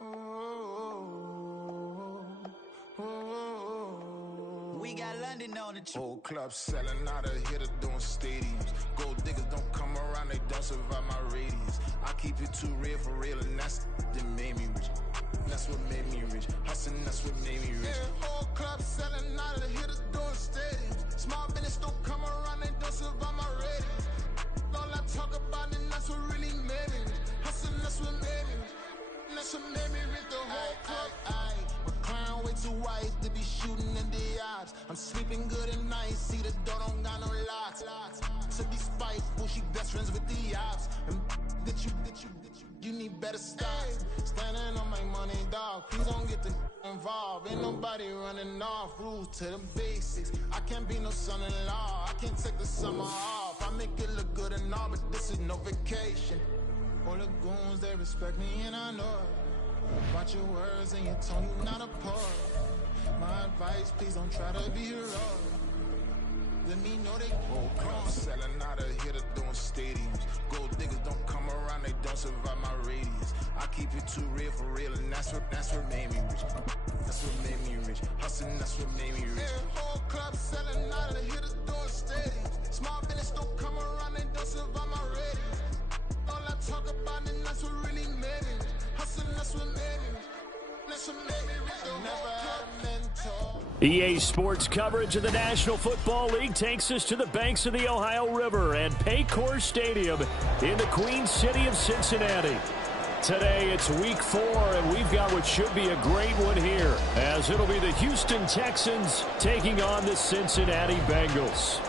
We got London on the Whole club selling out of hitter doing stadiums. Gold diggers don't come around, they don't survive my radius. I keep it too real for real, and that's that made me rich. That's what made me rich. Hustling, that's what made me rich. Yeah, whole club selling out of hitters doing stadiums. Small business don't come around, they don't survive my radius. All I talk about, and that's what really made me rich. Hustling, that's what made me rich. That's what made me rich. The whole club. My crown way too white to be shooting in the eyes. I'm sleeping good at night, see the door don't got no locks. To be spiteful, she best friends with the ops. And you need better stop. Standing on my money, dog. Please don't get the involved. Ain't nobody running off. Rules to the basics. I can't be no son-in-law. I can't take the summer off. I make it look good and all, but this is no vacation. All the goons, they respect me and I know it. Watch your words and your tone, you not a poet. My advice, please don't try to be heroic. Let me know they whole club selling out of hitter doing stadiums. Gold diggers don't come around, they don't survive my radius. I keep it too real for real, and that's what made me rich. That's what made me rich. Hustling, that's what made me rich. Yeah, whole club selling out of hitters doing stadiums. Small business don't come around, they don't survive my radius. All I talk about, and that's what really made me rich. Hustling, that's what made me rich. That's what made me rich. I never had a mentor. EA Sports coverage of the National Football League takes us to the banks of the Ohio River and Paycor Stadium in the Queen City of Cincinnati. Today it's week 4, and we've got what should be a great one here, as it'll be the Houston Texans taking on the Cincinnati Bengals.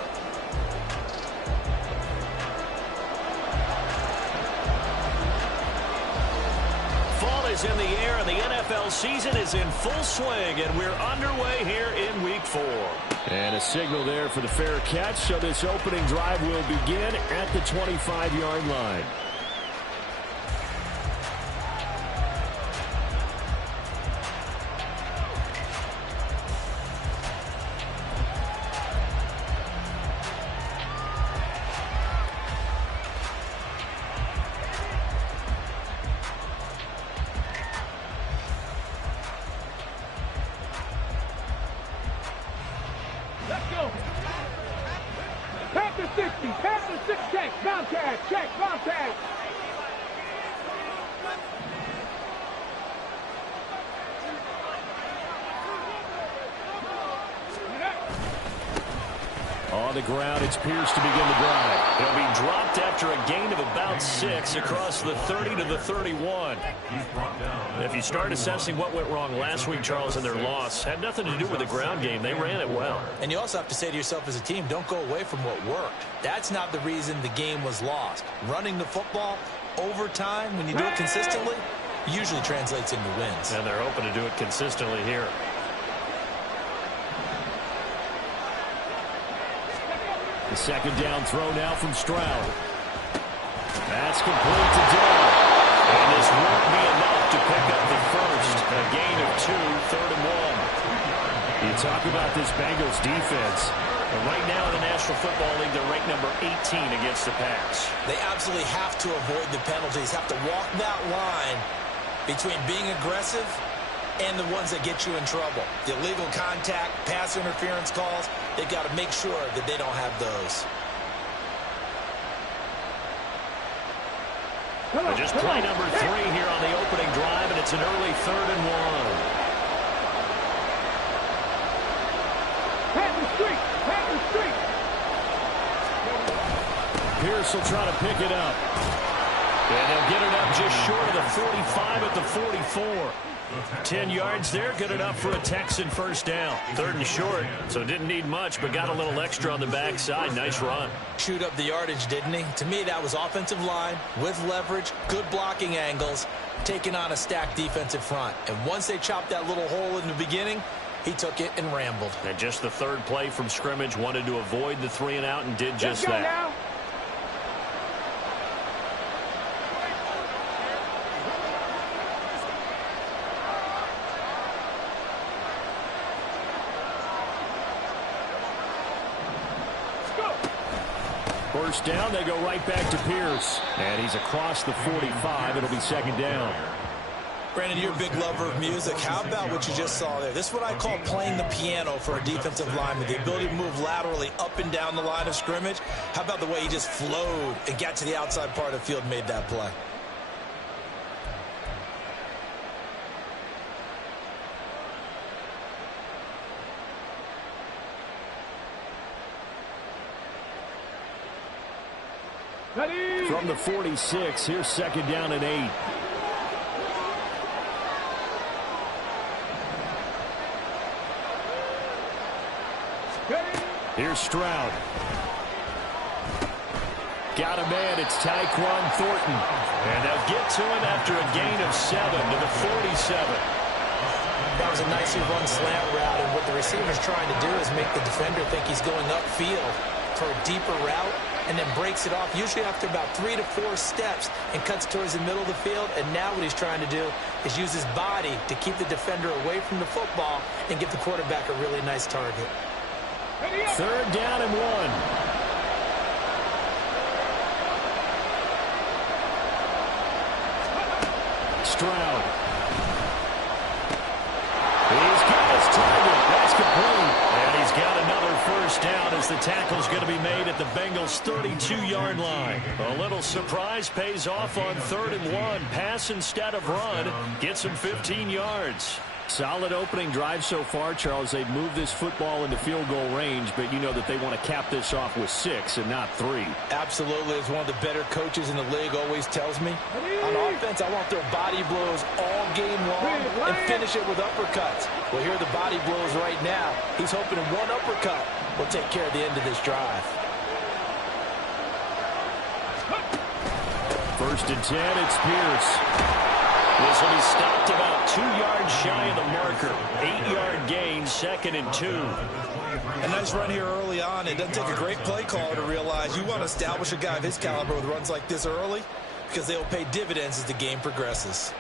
Is in the air, and the NFL season is in full swing, and we're underway here in week 4. And a signal there for the fair catch, so this opening drive will begin at the 25-yard line. On the ground, it's Pierce to begin the drive. He'll be dropped after a gain of about 6 across the 30 to the 31. If you start assessing what went wrong last week, Charles, in their loss, had nothing to do with the ground game. They ran it well. And you also have to say to yourself as a team, don't go away from what worked. That's not the reason the game was lost. Running the football over time, when you do it consistently, usually translates into wins. And they're hoping to do it consistently here. The second down throw now from Stroud. That's complete to Dale. And this won't be enough to pick up the first. A gain of 2, 3rd and 1. You talk about this Bengals defense. And right now in the National Football League, they're ranked number 18 against the pass. They absolutely have to avoid the penalties, have to walk that line between being aggressive and the ones that get you in trouble. The illegal contact, pass interference calls, they've got to make sure that they don't have those. Just play number 3 here on the opening drive, and it's an early 3rd and 1. Patton Street! Pierce will try to pick it up. And they'll get it up just short of the 45 at the 44. 10 yards there, good enough for a Texan first down. 3rd and short, so didn't need much, but got a little extra on the backside. Nice run. Shoot up the yardage, didn't he? To me, that was offensive line with leverage, good blocking angles, taking on a stacked defensive front. And once they chopped that little hole in the beginning, he took it and rambled. And just the 3rd play from scrimmage, wanted to avoid the 3 and out and did just that. Now. First down, they go right back to Pierce. And he's across the 45. It'll be 2nd down. Brandon, you're a big lover of music. How about what you just saw there? This is what I call playing the piano for a defensive lineman, the ability to move laterally up and down the line of scrimmage. How about the way he just flowed and got to the outside part of the field and made that play? From the 46, here's second down and 8. Here's Stroud. Got a man, it's Tyquan Thornton. And they'll get to him after a gain of 7 to the 47. That was a nicely run slant route, and what the receiver's trying to do is make the defender think he's going upfield for a deeper route, and then breaks it off, usually after about 3 to 4 steps, and cuts towards the middle of the field. And now what he's trying to do is use his body to keep the defender away from the football and give the quarterback a really nice target. Third down and 1. Stroud. He's got his target. That's complete. And he's got another first down as the tackle's going to be made at the Bengals' 32-yard line. A little surprise pays off on 3rd and 1. Pass instead of run. Gets him 15 yards. Solid opening drive so far, Charles. They've moved this football into field goal range, but you know that they want to cap this off with 6 and not 3. Absolutely. As one of the better coaches in the league always tells me, on offense, I want their body blows all game long and finish it with uppercuts. Well, here are the body blows right now. He's hoping in one uppercut will take care of the end of this drive. 1st and 10, it's Pierce. This will be stopped about 2 yards shy of the marker. 8-yard gain, 2nd and 2. A nice run here early on. It doesn't take a great play caller to realize you want to establish a guy of his caliber with runs like this early, because they'll pay dividends as the game progresses.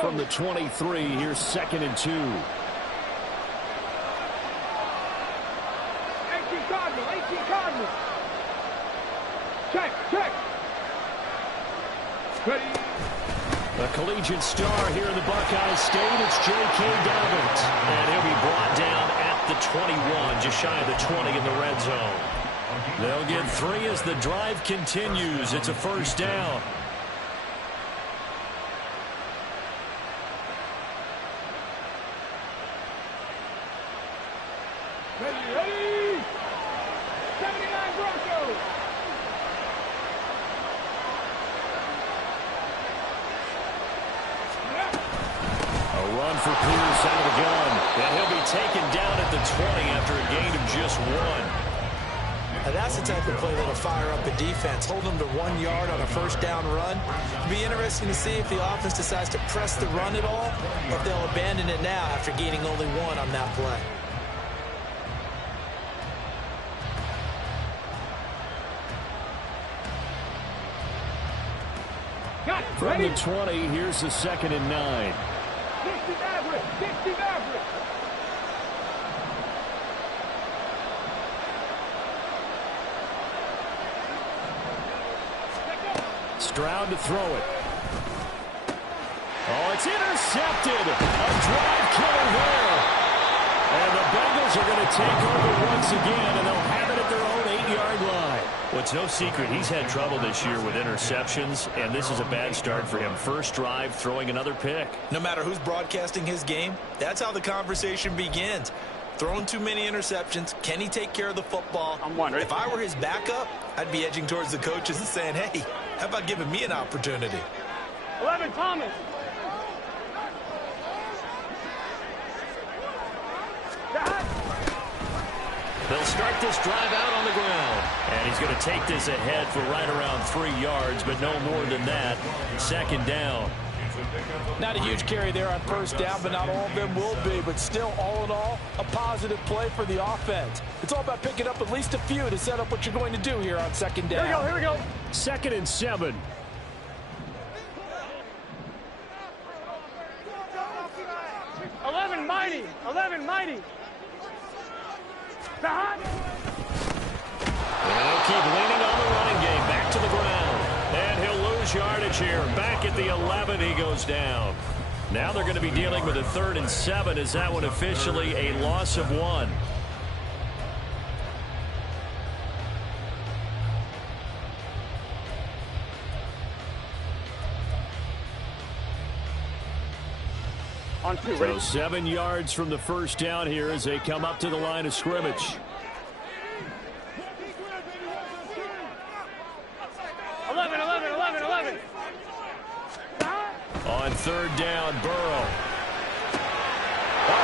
From the 23, here's 2nd and 2. 18 Cardinal. Check. Ready. A collegiate star here in the Buckeye State. It's J.K. Dobbins. And he'll be brought down at the 21, just shy of the 20 in the red zone. They'll get 3 as the drive continues. It's a first down. Ready. 79 Broncos. A run for Pierce out of the gun. And he'll be taken down at the 20 after a gain of just 1. Now that's the type of play that'll fire up the defense. Hold them to 1 yard on a first down run. It'll be interesting to see if the offense decides to press the run at all, or if they'll abandon it now after gaining only 1 on that play. From the 20, here's the 2nd and 9. 60 average. Stroud to throw it. Oh, it's intercepted. A drive killer there. And the Bengals are going to take over once again, and they'll have it at their own 8-yard line. Well, it's no secret he's had trouble this year with interceptions, and this is a bad start for him. First drive, throwing another pick. No matter who's broadcasting his game, that's how the conversation begins. Throwing too many interceptions. Can he take care of the football? If I were his backup, I'd be edging towards the coaches and saying, hey, how about giving me an opportunity? 11 Thomas. They'll start this drive out on the ground. And he's going to take this ahead for right around 3 yards, but no more than that. 2nd down. Not a huge carry there on first down, but not all of them will be. But still, all in all, a positive play for the offense. It's all about picking up at least a few to set up what you're going to do here on 2nd down. Here we go. 2nd and 7. mighty. 11, mighty. Stop. And they'll keep leaning on the running game. Back to the ground. And he'll lose yardage here. Back at the 11, he goes down. Now they're going to be dealing with a 3rd and 7. Is that one officially a loss of 1? On 2, So ready? 7 yards from the first down here as they come up to the line of scrimmage. 11, 11, 11, 11. On 3rd down, Burrow.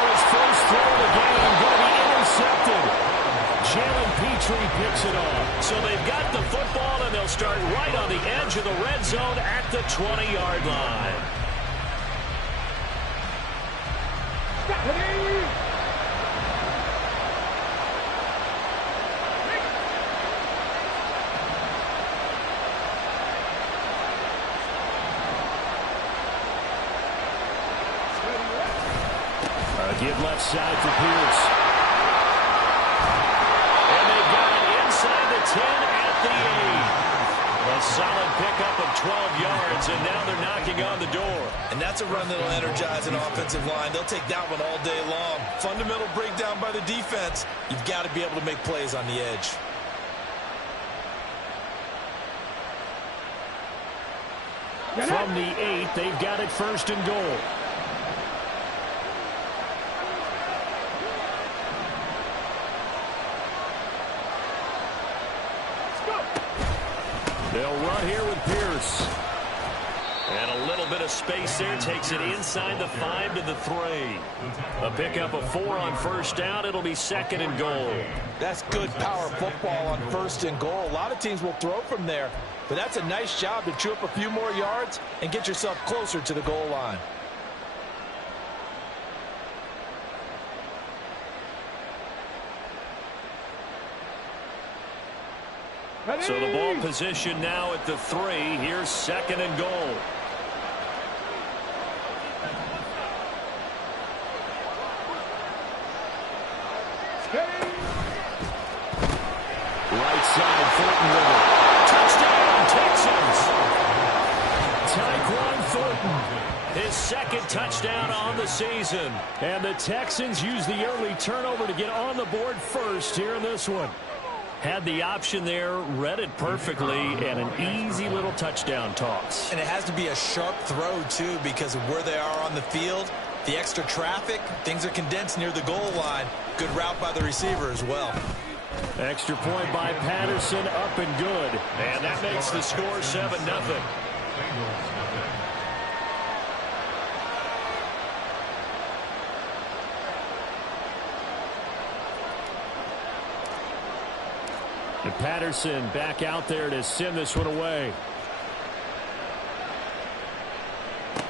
His first throw of the game going to be intercepted. Jalen Petrie picks it off. So they've got the football, and they'll start right on the edge of the red zone at the 20-yard line. Give left side for Pierce. And they've got it inside the 10 at the 8. A solid pickup of 12 yards, and now they're knocking on the door. And that's a run that'll energize an offensive line. They'll take that one all day long. Fundamental breakdown by the defense. You've got to be able to make plays on the edge. From the 8, they've got it 1st and goal. They'll run here with Pierce. And a little bit of space there. Takes it inside the 5 to the 3. A pickup of 4 on 1st down. It'll be 2nd and goal. That's good power football on 1st and goal. A lot of teams will throw from there. But that's a nice job to chew up a few more yards and get yourself closer to the goal line. So the ball position now at the 3. Here's 2nd and goal. Right side, Thornton with it. Touchdown, Texans! Tyquan Thornton, his 2nd touchdown on the season. And the Texans use the early turnover to get on the board first here in this one. Had the option there, read it perfectly, and an easy little touchdown toss. And it has to be a sharp throw, too, because of where they are on the field. The extra traffic, things are condensed near the goal line. Good route by the receiver as well. Extra point by Patterson, up and good. And that makes the score 7-0. And Patterson back out there to send this one away.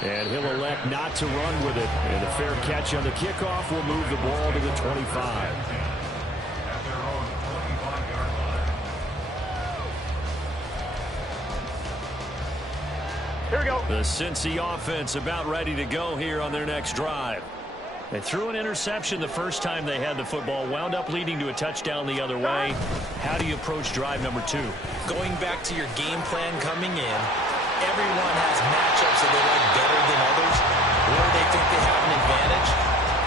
And he'll elect not to run with it. And a fair catch on the kickoff will move the ball to the 25. Here we go. The Cincy offense about ready to go here on their next drive. They threw an interception the first time they had the football, wound up leading to a touchdown the other way. How do you approach drive number 2? Going back to your game plan coming in, everyone has matchups that they like better than others, where they think they have an advantage.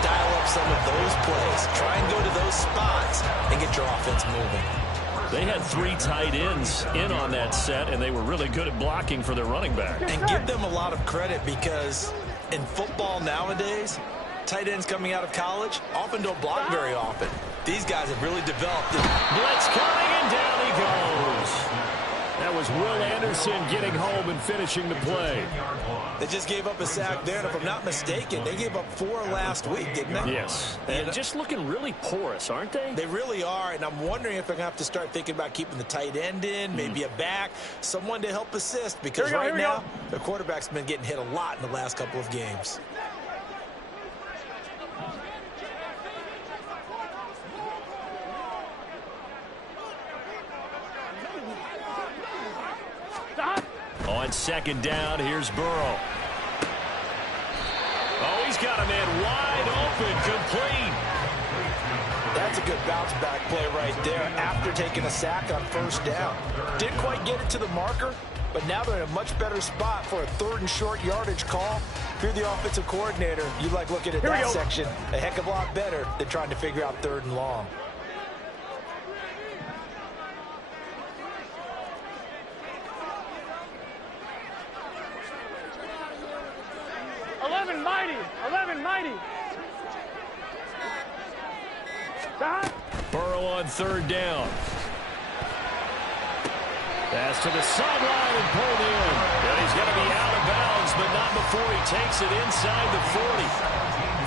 Dial up some of those plays. Try and go to those spots and get your offense moving. They had 3 tight ends in on that set, and they were really good at blocking for their running back. And give them a lot of credit because in football nowadays, tight ends coming out of college often don't block very often. These guys have really developed. Blitz coming, and down he goes. That was Will Anderson getting home and finishing the play. They just gave up a sack there, and if I'm not mistaken, they gave up 4 last week, didn't they? Yes. And just looking really porous, aren't they? They really are, and I'm wondering if they're going to have to start thinking about keeping the tight end in, maybe a back, someone to help assist, because right now, their quarterback's been getting hit a lot in the last couple of games. On 2nd down, here's Burrow. Oh, he's got a man wide open, complete. That's a good bounce-back play right there after taking a sack on first down. Didn't quite get it to the marker, but now they're in a much better spot for a 3rd and short yardage call. If you're the offensive coordinator, you like looking at that section a heck of a lot better than trying to figure out 3rd and long. Mighty. Burrow on 3rd down. Pass to the sideline and pulled in. And he's going to be out of bounds, but not before he takes it inside the 40.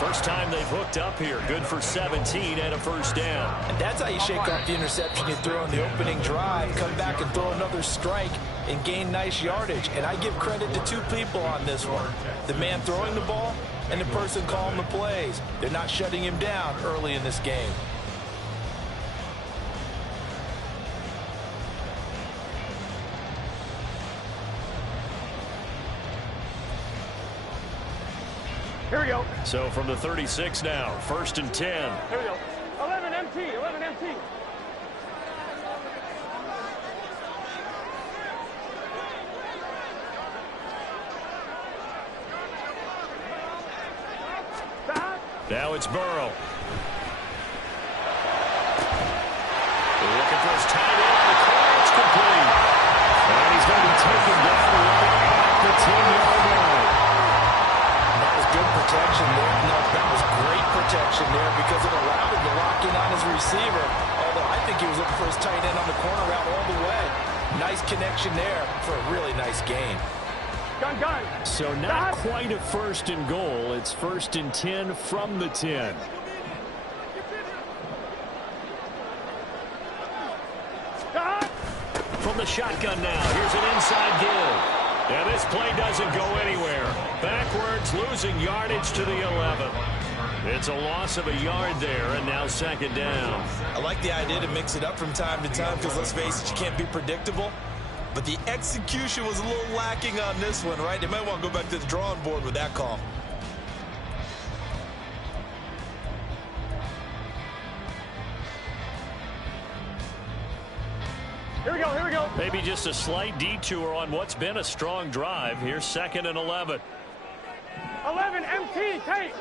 First time they've hooked up here. Good for 17 and a first down. And that's how you shake off the interception you throw on the opening drive. Come back and throw another strike and gain nice yardage. And I give credit to 2 people on this one. The man throwing the ball and the person calling the plays. They're not shutting him down early in this game. Here we go. So from the 36 now, 1st and 10. Here we go. 11 MT. Now it's Burrow. They're looking for his tight end on the corner. It's complete. And he's going to be taken down right at the 10-yard line. That was good protection there. No, that was great protection there because it allowed him to lock in on his receiver. Although I think he was looking for his tight end on the corner route all the way. Nice connection there for a really nice gain. Gun. So not quite a 1st and goal. It's 1st and 10 from the 10. From the shotgun now. Here's an inside give. And this play doesn't go anywhere. Backwards, losing yardage to the 11. It's a loss of a yard there, and now 2nd down. I like the idea to mix it up from time to time because, let's face it, you can't be predictable. But the execution was a little lacking on this one, right? They might want to go back to the drawing board with that call. Here we go. Maybe just a slight detour on what's been a strong drive. Here's 2nd and 11. 11 MT tape.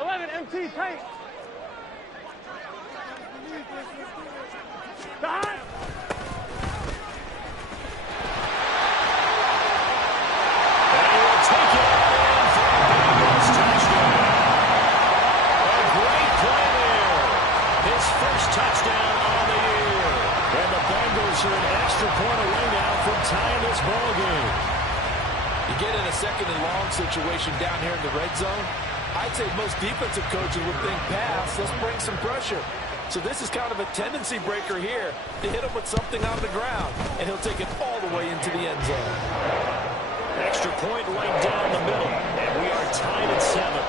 11 MT tape. Touchdown on the year. And the Bengals are an extra point away now from tying this ball game. You get in a 2nd and long situation down here in the red zone. I'd say most defensive coaches would think pass. Let's bring some pressure. So this is kind of a tendency breaker here to hit him with something on the ground. And he'll take it all the way into the end zone. Extra point right down the middle. And we are tied at 7.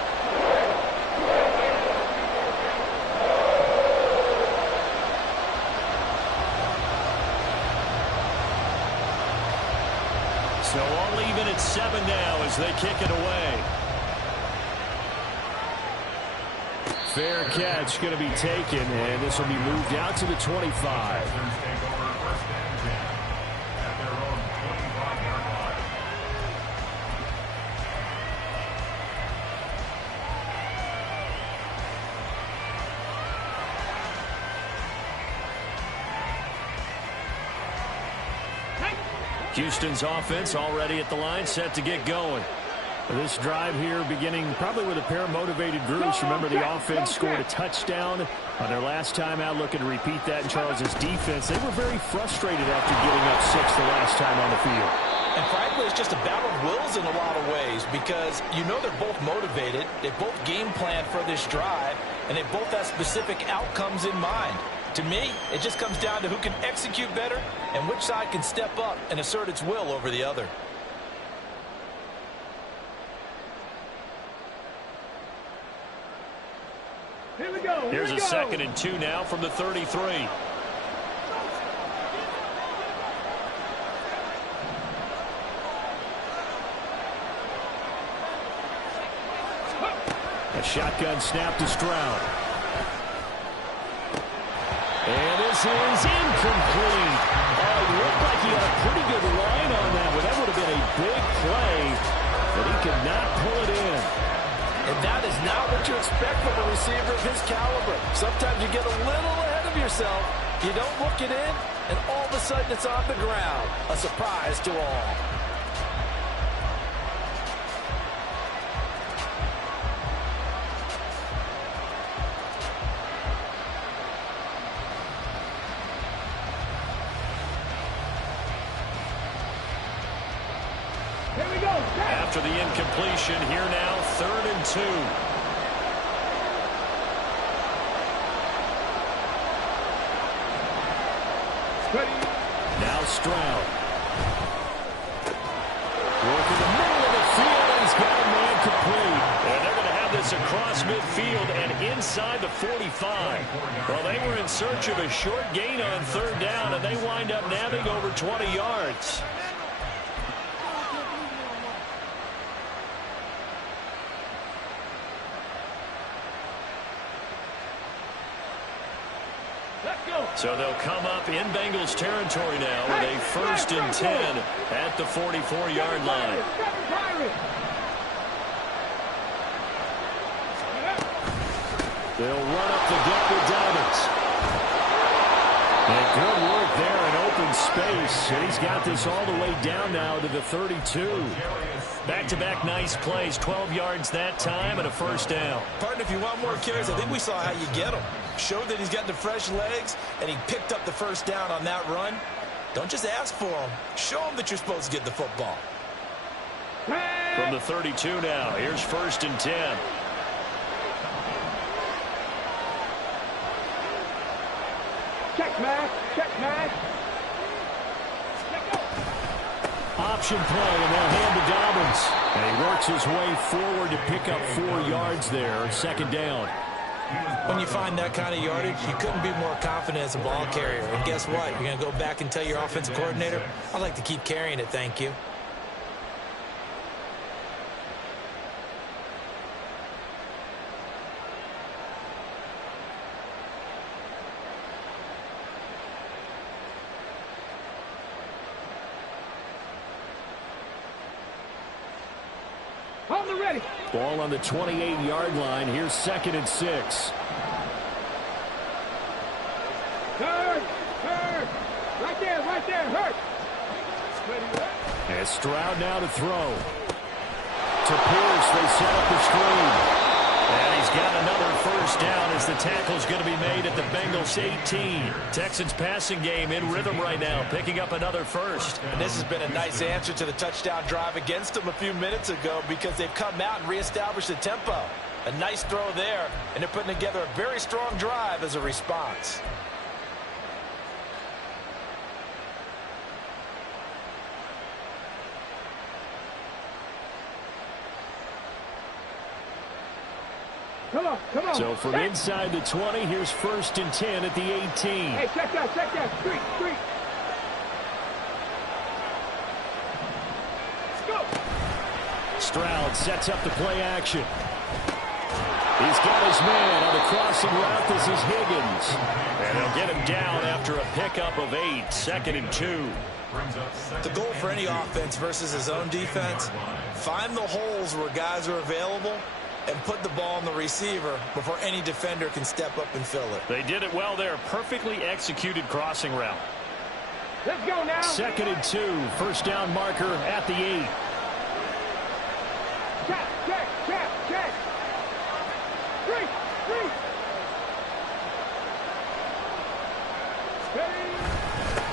So all even at 7 now as they kick it away. Fair catch going to be taken, and this will be moved out to the 25. Houston's offense already at the line, set to get going. This drive here beginning probably with a pair of motivated groups. Remember, the offense scored a touchdown on their last time out. Looking to repeat that in Charles's defense. They were very frustrated after giving up 6 the last time on the field. And frankly, it's just a battle of wills in a lot of ways because you know they're both motivated. They both game plan for this drive, and they both have specific outcomes in mind. To me, it just comes down to who can execute better and which side can step up and assert its will over the other. Here we go. Here's a 2nd and 2 now from the 33. A shotgun snap to Stroud. And this is incomplete. Oh, it looked like he had a pretty good line on that, but that would have been a big play, but he could not pull it in. And that is not what you expect from a receiver of his caliber. Sometimes you get a little ahead of yourself, you don't look it in, and all of a sudden it's on the ground. A surprise to all. After the incompletion, here now, 3rd and 2. Now Stroud. Working the middle of the field, and he's got a man complete. And they're going to have this across midfield and inside the 45. Well, they were in search of a short gain on 3rd down, and they wind up nabbing over 20 yards. So they'll come up in Bengals territory now with a 1st and 10 at the 44-yard line. They'll run up the gut with Dobbins. And good work there in open space. And he's got this all the way down now to the 32. Back-to-back nice plays, 12 yards that time and a 1st down. Partner, if you want more carries, I think we saw how you get them. Showed that he's got the fresh legs, and he picked up the 1st down on that run. Don't just ask for him. Show him that you're supposed to get the football. From the 32 now, here's 1st and 10. Check, man. Check, man. Option play, and they'll hand to Dobbins. And he works his way forward to pick up 4 yards there, 2nd down. When you find that kind of yardage, you couldn't be more confident as a ball carrier. And guess what? You're going to go back and tell your offensive coordinator, I'd like to keep carrying it, thank you. On the ready. Ball on the 28-yard line. Here's 2nd and 6. Hurt. Right there, hurt. And Stroud now to throw. To Pierce, they set up the screen. And he's got another 1st down as the tackle's going to be made at the Bengals 18. Texans passing game in rhythm right now, picking up another 1st. And this has been a nice answer to the touchdown drive against them a few minutes ago because they've come out and reestablished the tempo. A nice throw there, and they're putting together a very strong drive as a response. Come on. So from inside the 20, here's 1st and 10 at the 18. Hey, check that. Street. Go. Stroud sets up the play action. He's got his man on the crossing route. This is Higgins. And they'll get him down after a pickup of 8, 2nd and 2. The goal for any offense versus his own defense, find the holes where guys are available and put the ball on the receiver before any defender can step up and fill it. They did it well there. Perfectly executed crossing route. Let's go now. 2nd and 2. 1st down marker at the 8. Check. Street.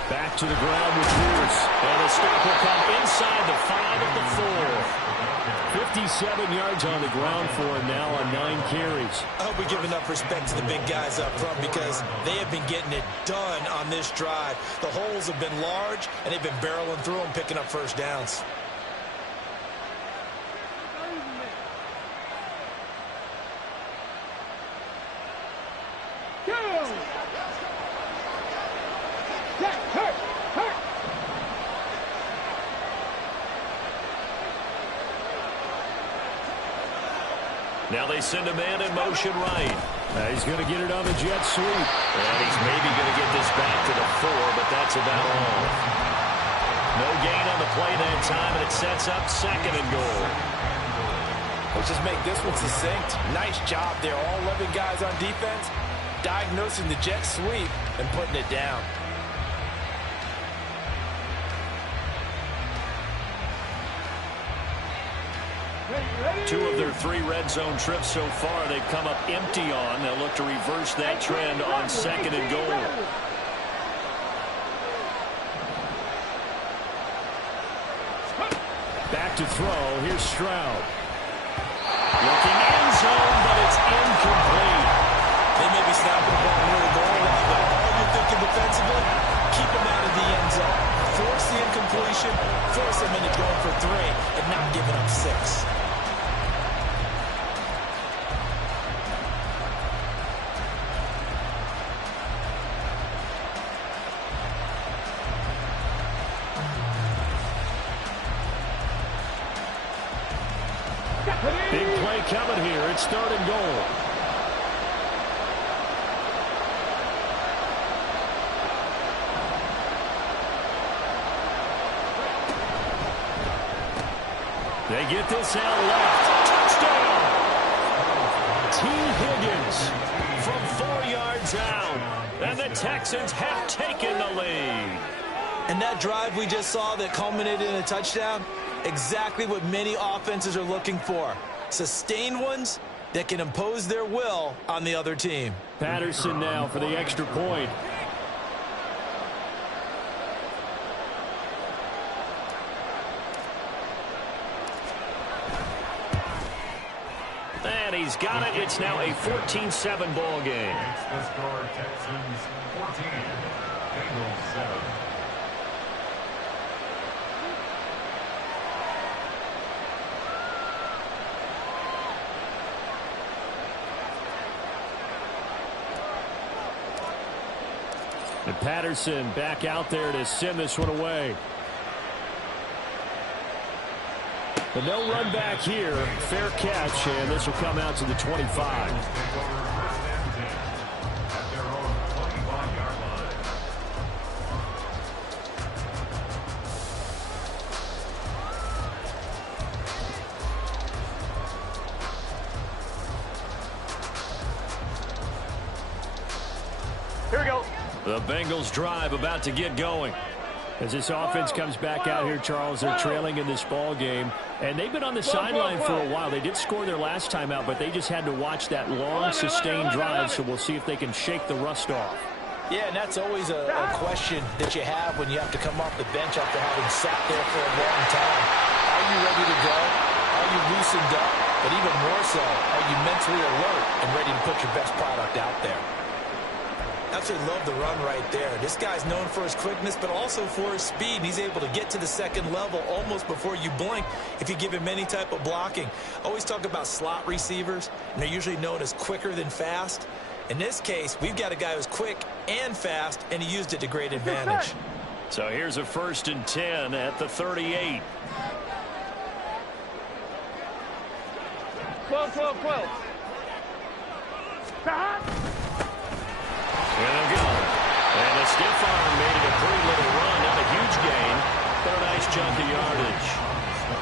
Back to the ground with Pierce. And the stop will come inside the 5 at the 4. 57 yards on the ground for him now on 9 carries. I hope we give enough respect to the big guys up front because they have been getting it done on this drive. The holes have been large, and they've been barreling through them, picking up 1st downs. Now they send a man in motion right. He's going to get it on the jet sweep. And he's maybe going to get this back to the 4, but that's about all. No gain on the play that time, and it sets up 2nd and goal. Let's just make this one succinct. Nice job there. All 11 guys on defense diagnosing the jet sweep and putting it down. Two of their 3 red zone trips so far they've come up empty on. They'll look to reverse that trend on 2nd and goal. Back to throw. Here's Stroud. Looking end zone, but it's incomplete. They may be snapping the ball near the goal line, but all you're thinking defensively, keep them out of the end zone. Force the incompletion, force them into going for 3, and not giving up 6. Big play coming here. It's 3rd and goal. They get this out left. Touchdown! T. Higgins from 4 yards out. And the Texans have taken the lead. And that drive we just saw that culminated in a touchdown, exactly what many offenses are looking for. Sustained ones that can impose their will on the other team. Patterson now for the extra point. And he's got it. It's now a 14-7 ball game. The score, Texans 14, Bengals 7. And Patterson back out there to send this one away. But no run back here. Fair catch, and this will come out to the 25. Here we go. The Bengals drive about to get going. As this offense comes back out here, Charles, they're trailing in this ball game. And they've been on the sideline for a while. They did score their last time out, but they just had to watch that long, sustained drive, so we'll see if they can shake the rust off. Yeah, and that's always a question that you have when you have to come off the bench after having sat there for a long time. Are you ready to go? Are you loosened up? But even more so, are you mentally alert and ready to put your best product out there? Absolutely love the run right there. This guy's known for his quickness, but also for his speed. He's able to get to the 2nd level almost before you blink if you give him any type of blocking. Always talk about slot receivers, and they're usually known as quicker than fast. In this case, we've got a guy who's quick and fast, and he used it to great advantage. So here's a 1st and 10 at the 38. 12, 12, 12. Here they go. And a stiff arm made it a pretty little run. Not a huge gain, but a nice chunk of yardage.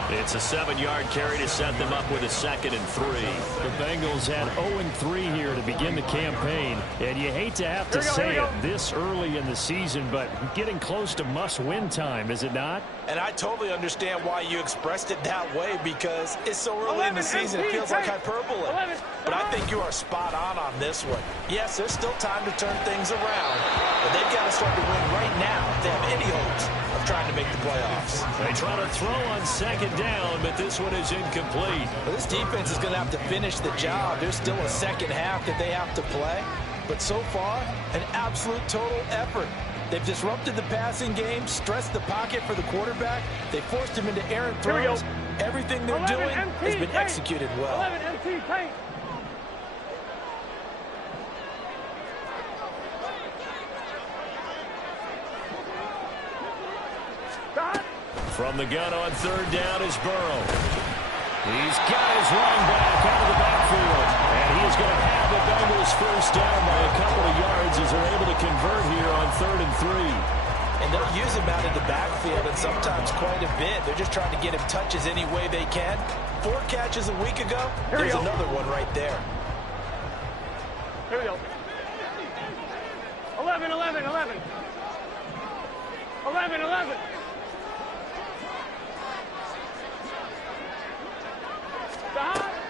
It's a 7-yard carry to set them up with a 2nd and 3. The Bengals had 0-3 here to begin the campaign. And you hate to have to say it this early in the season, but getting close to must-win time, is it not? And I totally understand why you expressed it that way, because it's so early in the season, it feels like hyperbole. But I think you are spot on this one. Yes, there's still time to turn things around, but they've got to start to win right now if they have any hopes of trying to make the playoffs. They try to throw on 2nd down, but this one is incomplete. Well, this defense is going to have to finish the job. There's still a 2nd half that they have to play, but so far, an absolute total effort. They've disrupted the passing game, stressed the pocket for the quarterback. They forced him into errant throws. Everything they're doing has been executed well. 11 MT tank. From the gun on 3rd down is Burrow. He's got his running back out of the backfield. convert here on 3rd and 3. And they'll use him out in the backfield, and sometimes quite a bit. They're just trying to get him touches any way they can. 4 catches a week ago. There's another one right there. Here we go. 11, 11, 11. 11, 11.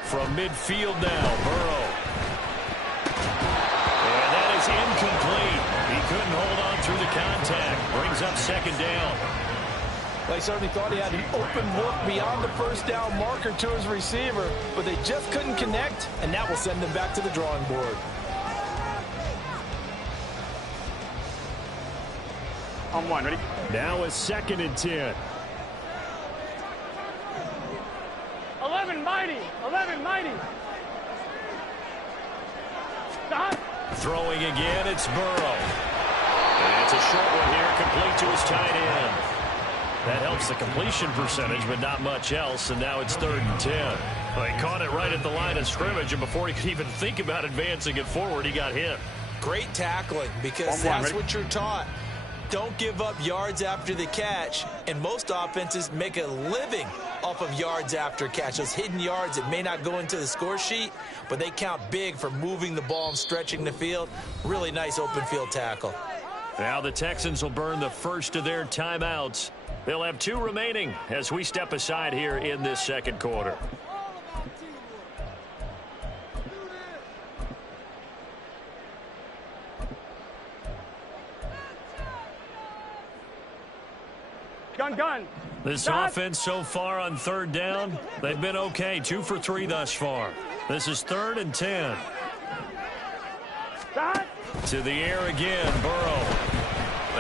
From midfield now, Burrow. And that is incomplete. He couldn't hold on through the contact. Brings up 2nd down. They certainly thought he had an open look beyond the first down marker to his receiver, but they just couldn't connect, and that will send them back to the drawing board. On 1, ready? Now a 2nd and 10. 11, mighty. 11, mighty. Stop. Throwing again, it's Burrow. And it's a short one here, complete to his tight end. That helps the completion percentage, but not much else, and now it's 3rd and 10. Well, he caught it right at the line of scrimmage, and before he could even think about advancing it forward, he got hit. Great tackling, because that's what you're taught. Don't give up yards after the catch, and most offenses make a living off of yards after catch. Those hidden yards that may not go into the score sheet, but they count big for moving the ball and stretching the field. Really nice open field tackle. Now the Texans will burn the first of their timeouts. They'll have 2 remaining as we step aside here in this 2nd quarter. Gun. This offense so far on 3rd down, they've been okay. 2 for 3 thus far. This is 3rd and 10. Stop. To the air again, Burrow.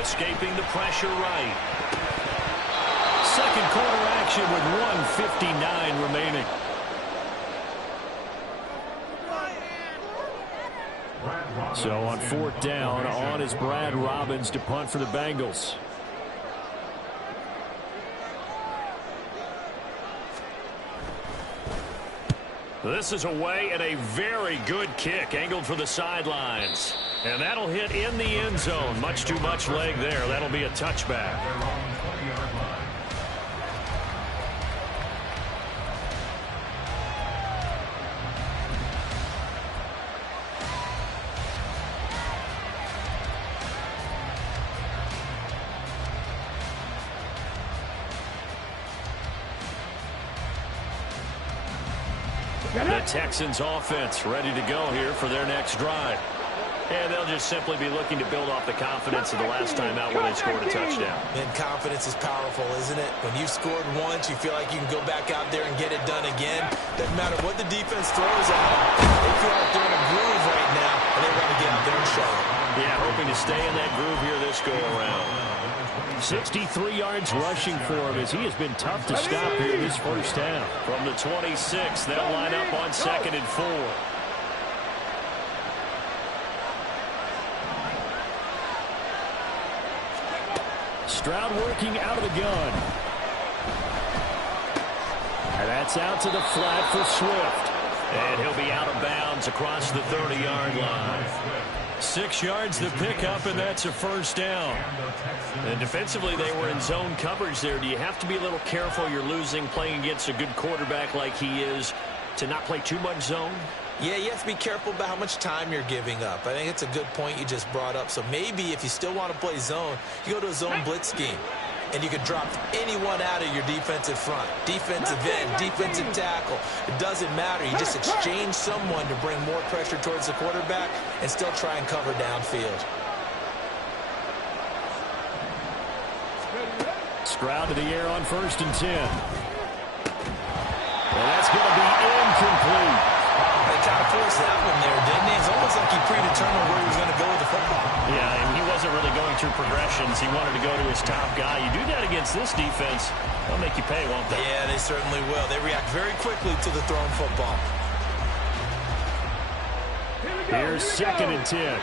Escaping the pressure right. 2nd quarter action with 1:59 remaining. So on 4th down, on is Brad Robbins to punt for the Bengals. This is away and a very good kick angled for the sidelines. And that'll hit in the end zone. Much too much leg there. That'll be a touchback. The Texans offense ready to go here for their next drive. And they'll just simply be looking to build off the confidence of the last time out where they scored a touchdown. And confidence is powerful, isn't it? When you've scored once, you feel like you can go back out there and get it done again. Doesn't matter what the defense throws at them. They feel like they're in a groove right now, and they want to get out there and show it. Yeah, hoping to stay in that groove here this go-around. 63 yards rushing for him as he has been tough to stop here this first half. From the 26, they'll line up on 2nd and 4. Stroud working out of the gun. And that's out to the flat for Swift. And he'll be out of bounds across the 30-yard line. 6 yards to pick up, and that's a first down. And defensively, they were in zone coverage there. Do you have to be a little careful? You're losing playing against a good quarterback like he is to not play too much zone? Yeah, you have to be careful about how much time you're giving up. I think it's a good point you just brought up. So maybe if you still want to play zone, you go to a zone blitz scheme. And you can drop anyone out of your defensive front. Defensive end, defensive tackle. It doesn't matter. You just exchange someone to bring more pressure towards the quarterback and still try and cover downfield. Stroud to the air on 1st and 10. Well, that's going to be incomplete. They kind of forced that one there, didn't they? It's almost like he predetermined where he was going to go with the football. Yeah, and he wasn't really going through progressions. He wanted to go to his top guy. You do that against this defense, they'll make you pay, won't they? Yeah, they certainly will. They react very quickly to the thrown football. Here's 2nd and 10.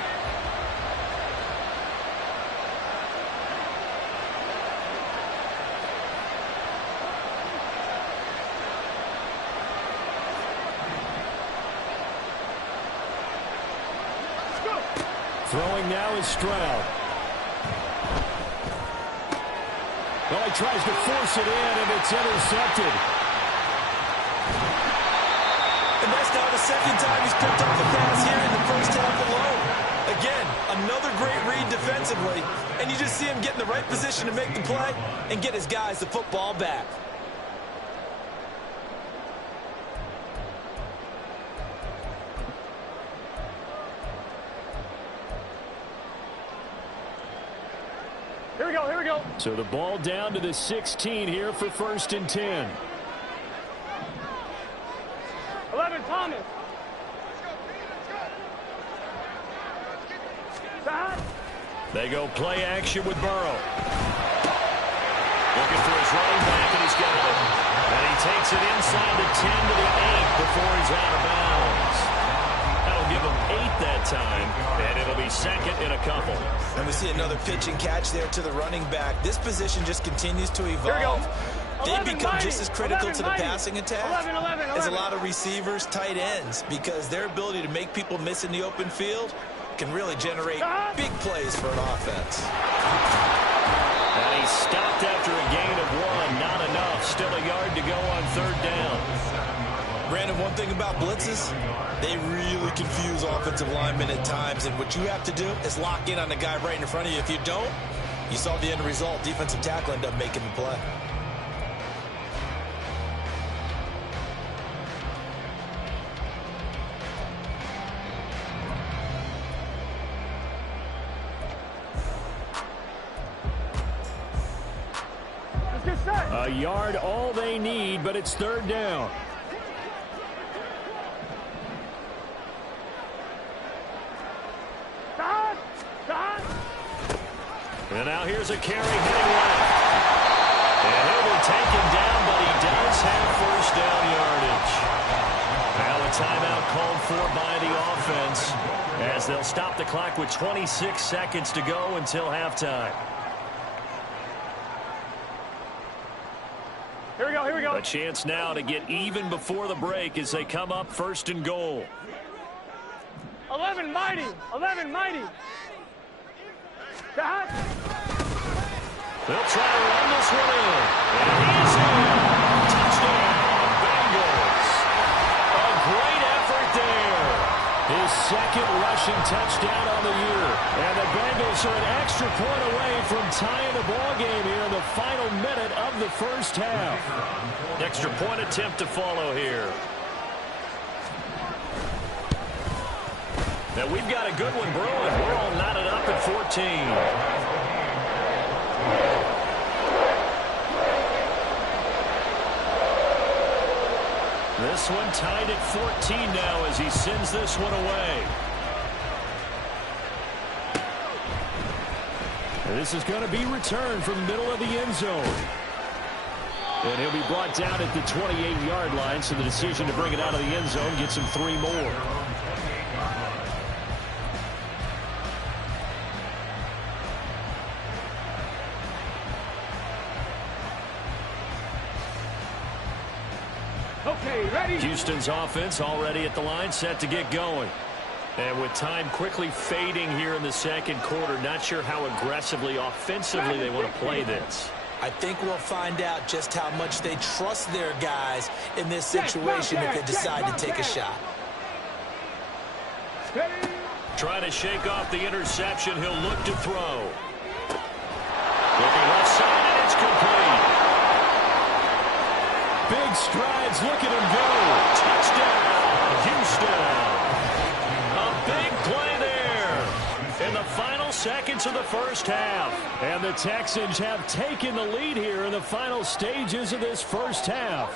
Throwing now is Stroud. Well, he tries to force it in, and it's intercepted. And that's now the second time he's picked off a pass here in the first half alone. Again, another great read defensively, and you just see him get in the right position to make the play and get his guys the football back. Here we go, here we go. So the ball down to the 16 here for 1st and 10. 11, Thomas. They go play action with Burrow. Looking for his running back, and he's got it. And he takes it inside the 10 to the 8 before he's out of bounds. That'll give him 8 that time, and it'll be 2nd in a couple. And we see another pitch and catch there to the running back. This position just continues to evolve. They become just as critical to the passing attack as a lot of receivers, tight ends, because their ability to make people miss in the open field can really generate big plays for an offense. And he stopped after a gain of 1. Not enough. Still a yard to go on 3rd down. Brandon, one thing about blitzes, they really confuse offensive linemen at times, and what you have to do is lock in on the guy right in front of you. If you don't, you saw the end result. Defensive tackle ended up making the play. A yard all they need, but it's 3rd down. And now here's a carry heading left. And he'll be taken down, but he does have 1st down yardage. Now a timeout called for by the offense, as they'll stop the clock with 26 seconds to go until halftime. Here we go, here we go. A chance now to get even before the break as they come up 1st and goal. 11 mighty, 11 mighty. They'll try to run this one in. And he's in. Touchdown, Bengals. A great effort there. His 2nd rushing touchdown on the year. And the Bengals are an extra point away from tying the ball game here in the final minute of the first half. Extra point attempt to follow here. Now we've got a good one brewing. We're all knotted up at 14. This one tied at 14 now as he sends this one away. And this is going to be returned from the middle of the end zone. And he'll be brought down at the 28-yard line, so the decision to bring it out of the end zone gets him 3 more. Okay, ready? Houston's offense already at the line, set to get going. And with time quickly fading here in the 2nd quarter, not sure how aggressively, offensively they want to play this. I think we'll find out just how much they trust their guys in this situation if they decide to take a shot. Trying to shake off the interception. He'll look to throw. Looking left side, and it's complete. Big strides. Look at him go. Touchdown, Houston. A big play there in the final seconds of the first half. And the Texans have taken the lead here in the final stages of this first half.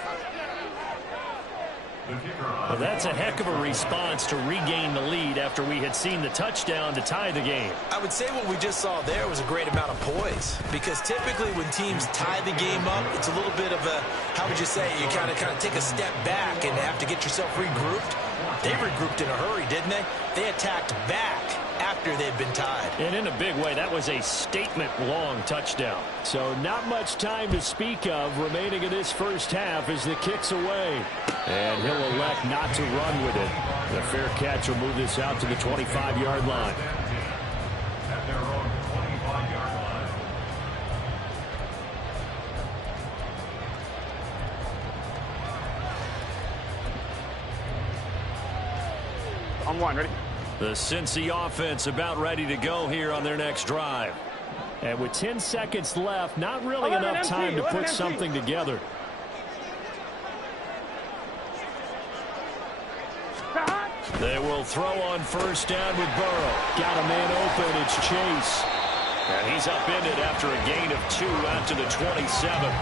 Well, that's a heck of a response to regain the lead after we had seen the touchdown to tie the game. I would say what we just saw there was a great amount of poise, because typically when teams tie the game up, it's a little bit of a, how would you say, you kind of take a step back and have to get yourself regrouped. They regrouped in a hurry, didn't they? They attacked back after they'd been tied. And in a big way, that was a statement-long touchdown. So not much time to speak of remaining in this first half as the kick's away. And he'll elect not to run with it. The fair catch will move this out to the 25-yard line. On one, ready? The Cincy offense about ready to go here on their next drive. And with 10 seconds left, not really enough time to put something together. They will throw on first down with Burrow. Got a man open. It's Chase. And he's upended after a gain of 2 out to the 27.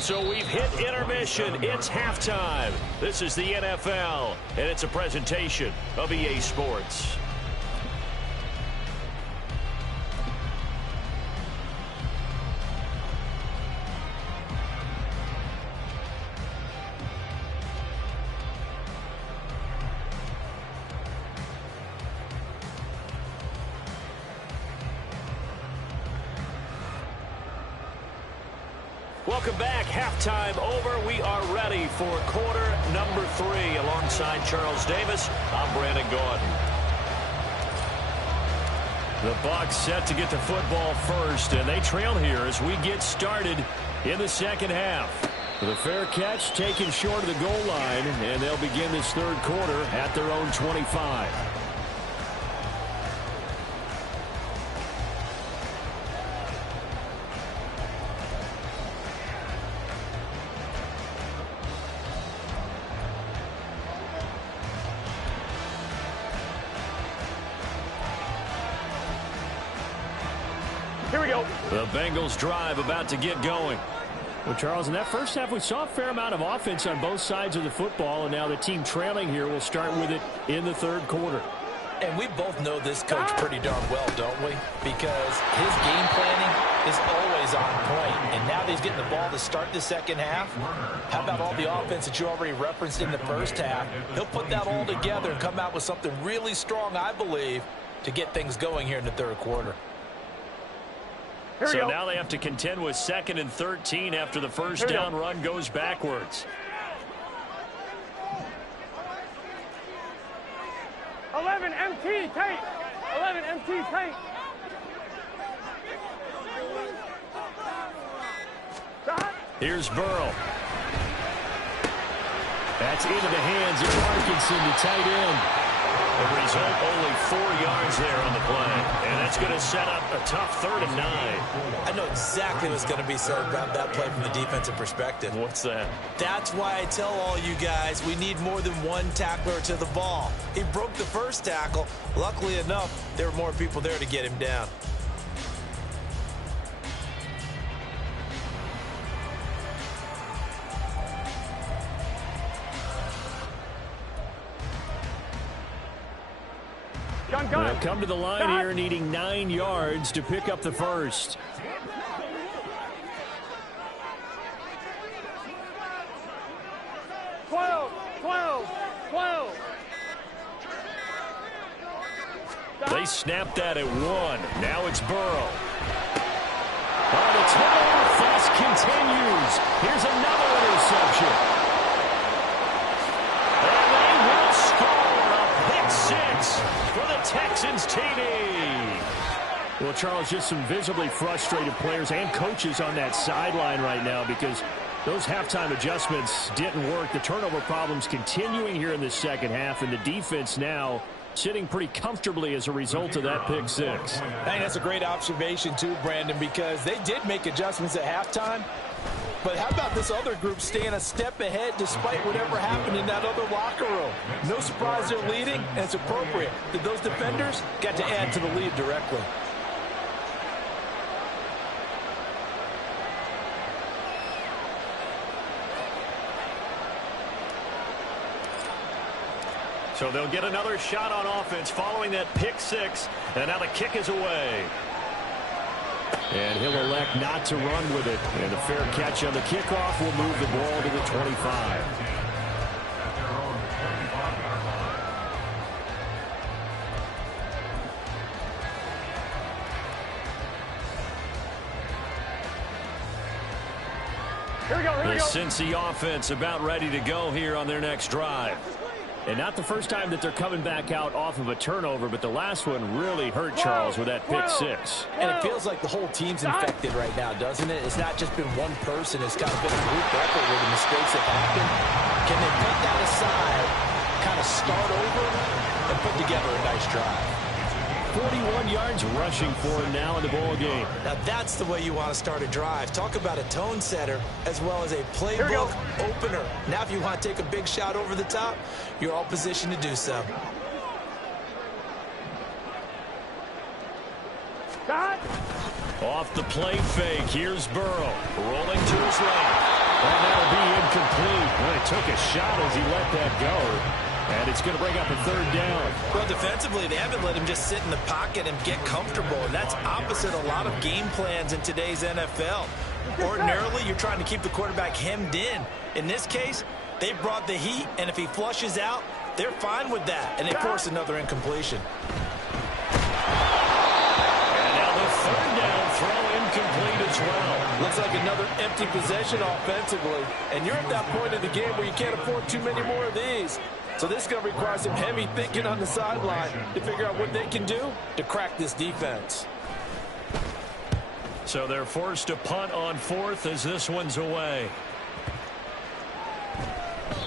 So we've hit intermission. It's halftime. This is the NFL, and it's a presentation of EA Sports. Welcome back. Halftime over. We are ready for quarter number 3. Alongside Charles Davis, I'm Brandon Gaudin. The Bucs set to get the football first, and they trail here as we get started in the second half. The fair catch taken short of the goal line, and they'll begin this third quarter at their own 25. Here we go. The Bengals drive about to get going. Well, Charles, in that first half, we saw a fair amount of offense on both sides of the football, and now the team trailing here will start with it in the third quarter. And we both know this coach pretty darn well, don't we? Because his game planning is always on point. And now that he's getting the ball to start the second half, how about all the offense that you already referenced in the first half? He'll put that all together and come out with something really strong, I believe, to get things going here in the third quarter. So now they have to contend with 2nd and 13 after the first down run goes backwards. 11 MT tape. 11 MT tape. Here's Burrow. That's into the hands of Parkinson, the tight end. The result, only 4 yards there on the play. And that's going to set up a tough 3rd and 9. I know exactly what's going to be said about that play from the defensive perspective. What's that? That's why I tell all you guys we need more than one tackler to the ball. He broke the first tackle. Luckily enough, there were more people there to get him down. They'll come to the line here needing 9 yards to pick up the first. They snapped that at 1. Now it's Burrow. Oh, the turnover fest continues. Here's another interception. And they will score a pick 6 for the Texans TD. Well, Charles, just some visibly frustrated players and coaches on that sideline right now because those halftime adjustments didn't work. The turnover problems continuing here in the second half, and the defense now sitting pretty comfortably as a result of that pick 6. I think that's a great observation too, Brandon, because they did make adjustments at halftime. But how about this other group staying a step ahead despite whatever happened in that other locker room? No surprise they're leading, and it's appropriate that those defenders got to add to the lead directly. So they'll get another shot on offense following that pick 6. And now the kick is away. And he'll elect not to run with it. And a fair catch on the kickoff will move the ball to the 25. Here we go. The Cincy offense about ready to go here on their next drive. And not the first time that they're coming back out off of a turnover, but the last one really hurt Charles with that pick six. And it feels like the whole team's infected right now, doesn't it? It's not just been one person. It's kind of been a group effort where the mistakes have happened. Can they put that aside, kind of start over, and put together a nice drive? 41 yards rushing for him now in the ball game. Now that's the way you want to start a drive. Talk about a tone setter as well as a playbook opener. Now if you want to take a big shot over the top, you're all positioned to do so. Off the play fake. Here's Burrow. Rolling to his left. And that'll be incomplete. Well, he took a shot as he let that go. And it's going to bring up a third down. Well, defensively, they haven't let him just sit in the pocket and get comfortable. And that's opposite a lot of game plans in today's NFL. Ordinarily, you're trying to keep the quarterback hemmed in. In this case, they brought the heat, and if he flushes out, they're fine with that. And they force another incompletion. And now the third down throw incomplete as well. Looks like another empty possession offensively. And you're at that point in the game where you can't afford too many more of these. So this is going to require some heavy thinking on the sideline to figure out what they can do to crack this defense. So they're forced to punt on fourth as this one's away.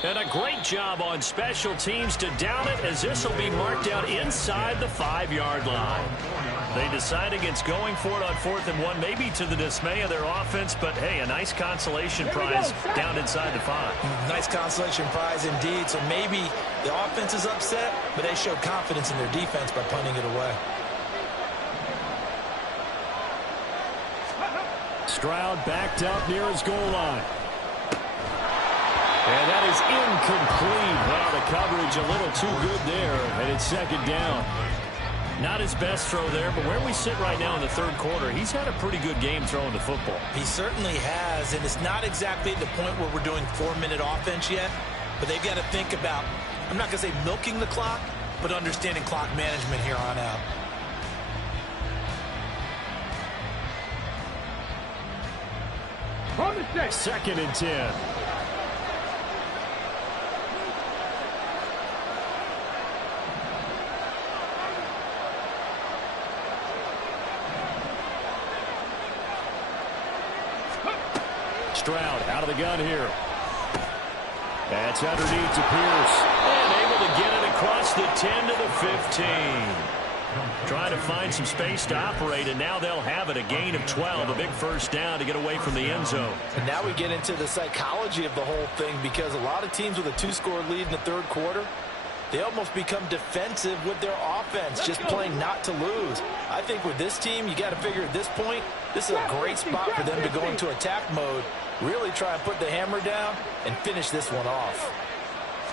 And a great job on special teams to down it, as this will be marked out inside the 5-yard line. They decide against going for it on 4th and 1, maybe to the dismay of their offense, but hey, a nice consolation prize down inside the 5. Nice consolation prize indeed. So maybe the offense is upset, but they showed confidence in their defense by punting it away. Stroud backed up near his goal line. And that is incomplete. Well, the coverage a little too good there, and it's second down. Not his best throw there, but where we sit right now in the third quarter, he's had a pretty good game throwing the football. He certainly has, and it's not exactly at the point where we're doing 4-minute offense yet, but they've got to think about, I'm not going to say milking the clock, but understanding clock management here on out. Second and 10. Stroud out of the gun here. That's underneath to Pierce. And able to get it across the 10 to the 15. Trying to find some space to operate, and now they'll have it. A gain of 12, a big first down to get away from the end zone. And now we get into the psychology of the whole thing, because a lot of teams with a 2-score lead in the third quarter, they almost become defensive with their offense, just playing not to lose. I think with this team, you got to figure at this point, this is a great spot for them to go into attack mode, really try and put the hammer down and finish this one off.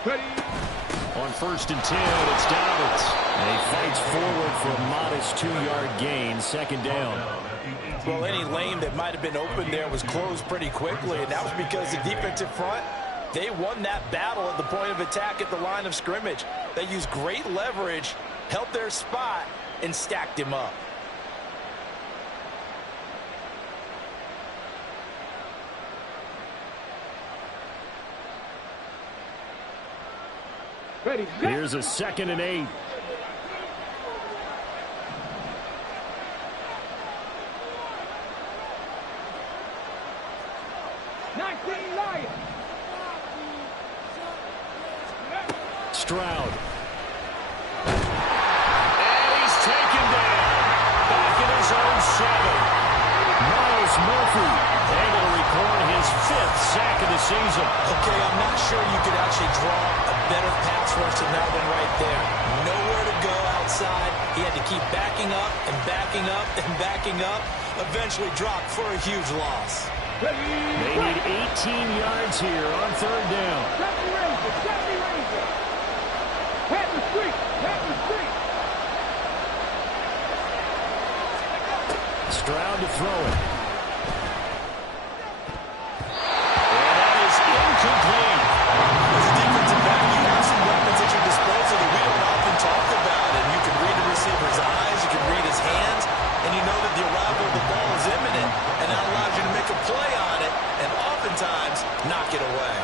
On 1st and 10, it's Dobbins. And he fights forward for a modest 2-yard gain, second down. Well, any lane that might have been open there was closed pretty quickly, and that was because the defensive front, they won that battle at the point of attack at the line of scrimmage. They used great leverage, held their spot, and stacked him up. Here's a 2nd and 8. Stroud. And he's taken down. Back in his own 7. Miles Murphy able to record his 5th sack of the season. Okay, I'm not sure you could actually draw a better pass rush than that one right there. Nowhere to go outside. He had to keep backing up and backing up and backing up. Eventually dropped for a huge loss. They need 18 yards here on 3rd down. Stroud to throw it. And that is incomplete. As a defensive back, you have some weapons at your disposal that we don't often talk about. And you can read the receiver's eyes, you can read his hands, and you know that the arrival of the ball is imminent. And that allows you to make a play on it and oftentimes knock it away.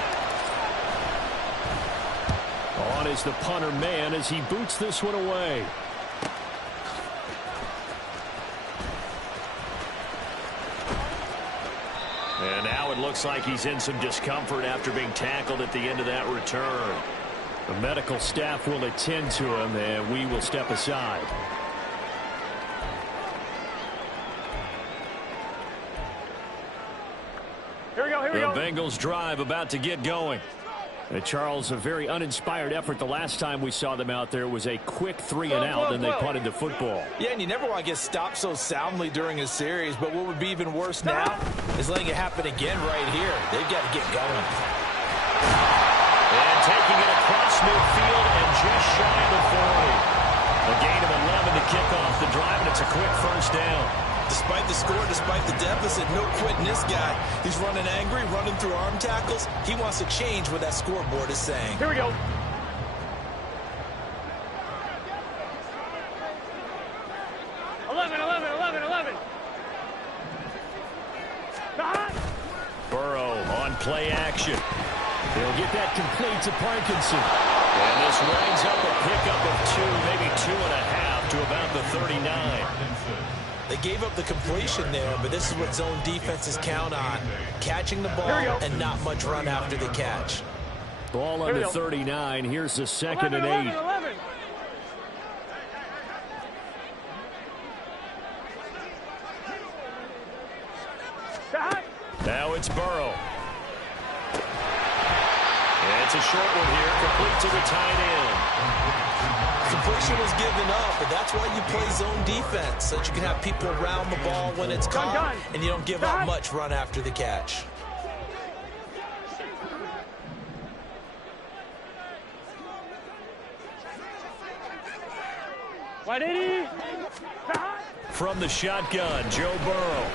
On on is the punter man as he boots this one away. And now it looks like he's in some discomfort after being tackled at the end of that return. The medical staff will attend to him, and we will step aside. Here we go, here we go. The Bengals drive about to get going. Charles, a very uninspired effort. The last time we saw them out there was a quick 3-and-out, and they punted the football. Yeah, and you never want to get stopped so soundly during a series, but what would be even worse now is letting it happen again right here. They've got to get going. And taking it across midfield and just shy of the 40. A gain of 11 to kick off the drive, and it's a quick first down. Despite the score, despite the deficit, no quitting this guy. He's running angry, running through arm tackles. He wants to change what that scoreboard is saying. Here we go. Burrow on play action. They'll get that complete to Parkinson. And this winds up a pickup of 2, maybe 2.5 to about the 39. They gave up the completion there, but this is what zone defenses count on. Catching the ball and not much run after the catch. Ball on the 39. Here's the 2nd and 8. 11. Now it's Burrow. And it's a short one here, complete to the tight end. Completion was given up, but that's why you play zone defense, so that you can have people around the ball when it's caught, and you don't give up much run after the catch. From the shotgun, Joe Burrow.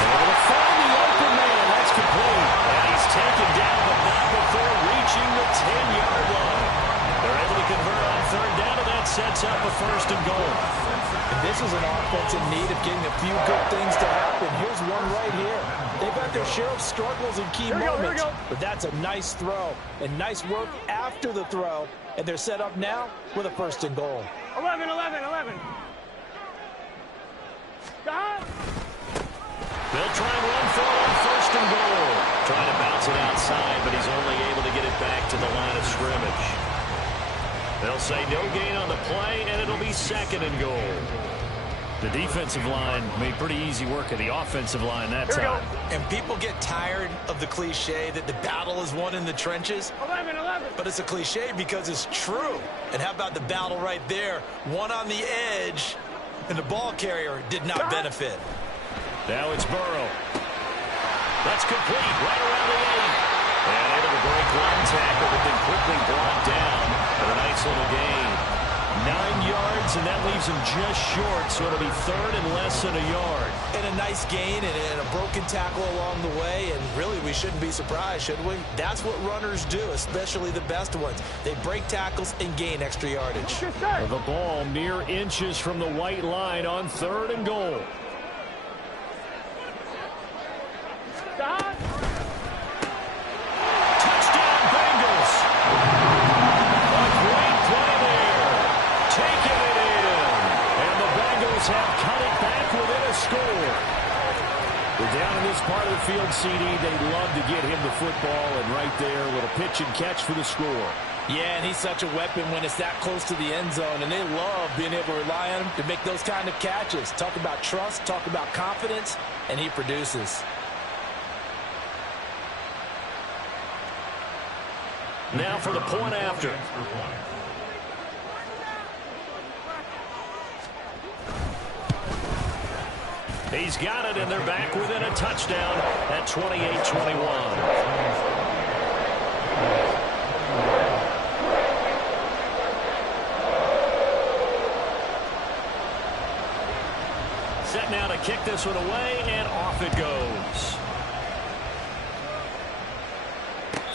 Able to find the open man. That's complete. And he's taken down, but not before reaching the 10-yard line. They're able to convert on 3rd down, and that sets up a 1st and goal. And this is an offense in need of getting a few good things to happen. Here's one right here. They've had their share of struggles in key moments, but that's a nice throw and nice work after the throw. And they're set up now with a 1st and goal. 11. They'll try and run for it on 1st and goal. Trying to bounce it outside, but he's only able to get it back to the line of scrimmage. They'll say no gain on the play, and it'll be 2nd and goal. The defensive line made pretty easy work of the offensive line that time. And people get tired of the cliche that the battle is won in the trenches. 11. But it's a cliche because it's true. And how about the battle right there? One on the edge, and the ball carrier did not benefit. Now it's Burrow. That's complete right around the 8. And able to break one tackle, but then quickly brought down for a nice little gain. 9 yards, and that leaves him just short, so it'll be 3rd and less than a yard. And a nice gain and a broken tackle along the way, and really we shouldn't be surprised, should we? That's what runners do, especially the best ones. They break tackles and gain extra yardage. The ball mere inches from the white line on 3rd and goal. Touchdown, Bengals. A great play there. Taking it in. And the Bengals have cut it back within a score. We're down in this part of the field, CD. They'd love to get him the football, and right there, a little pitch and catch for the score. Yeah, and he's such a weapon when it's that close to the end zone, and they love being able to rely on him to make those kind of catches. Talk about trust, talk about confidence, and he produces. Now for the point after. He's got it, and they're back within a touchdown at 28-21. Set now to kick this one away, and off it goes.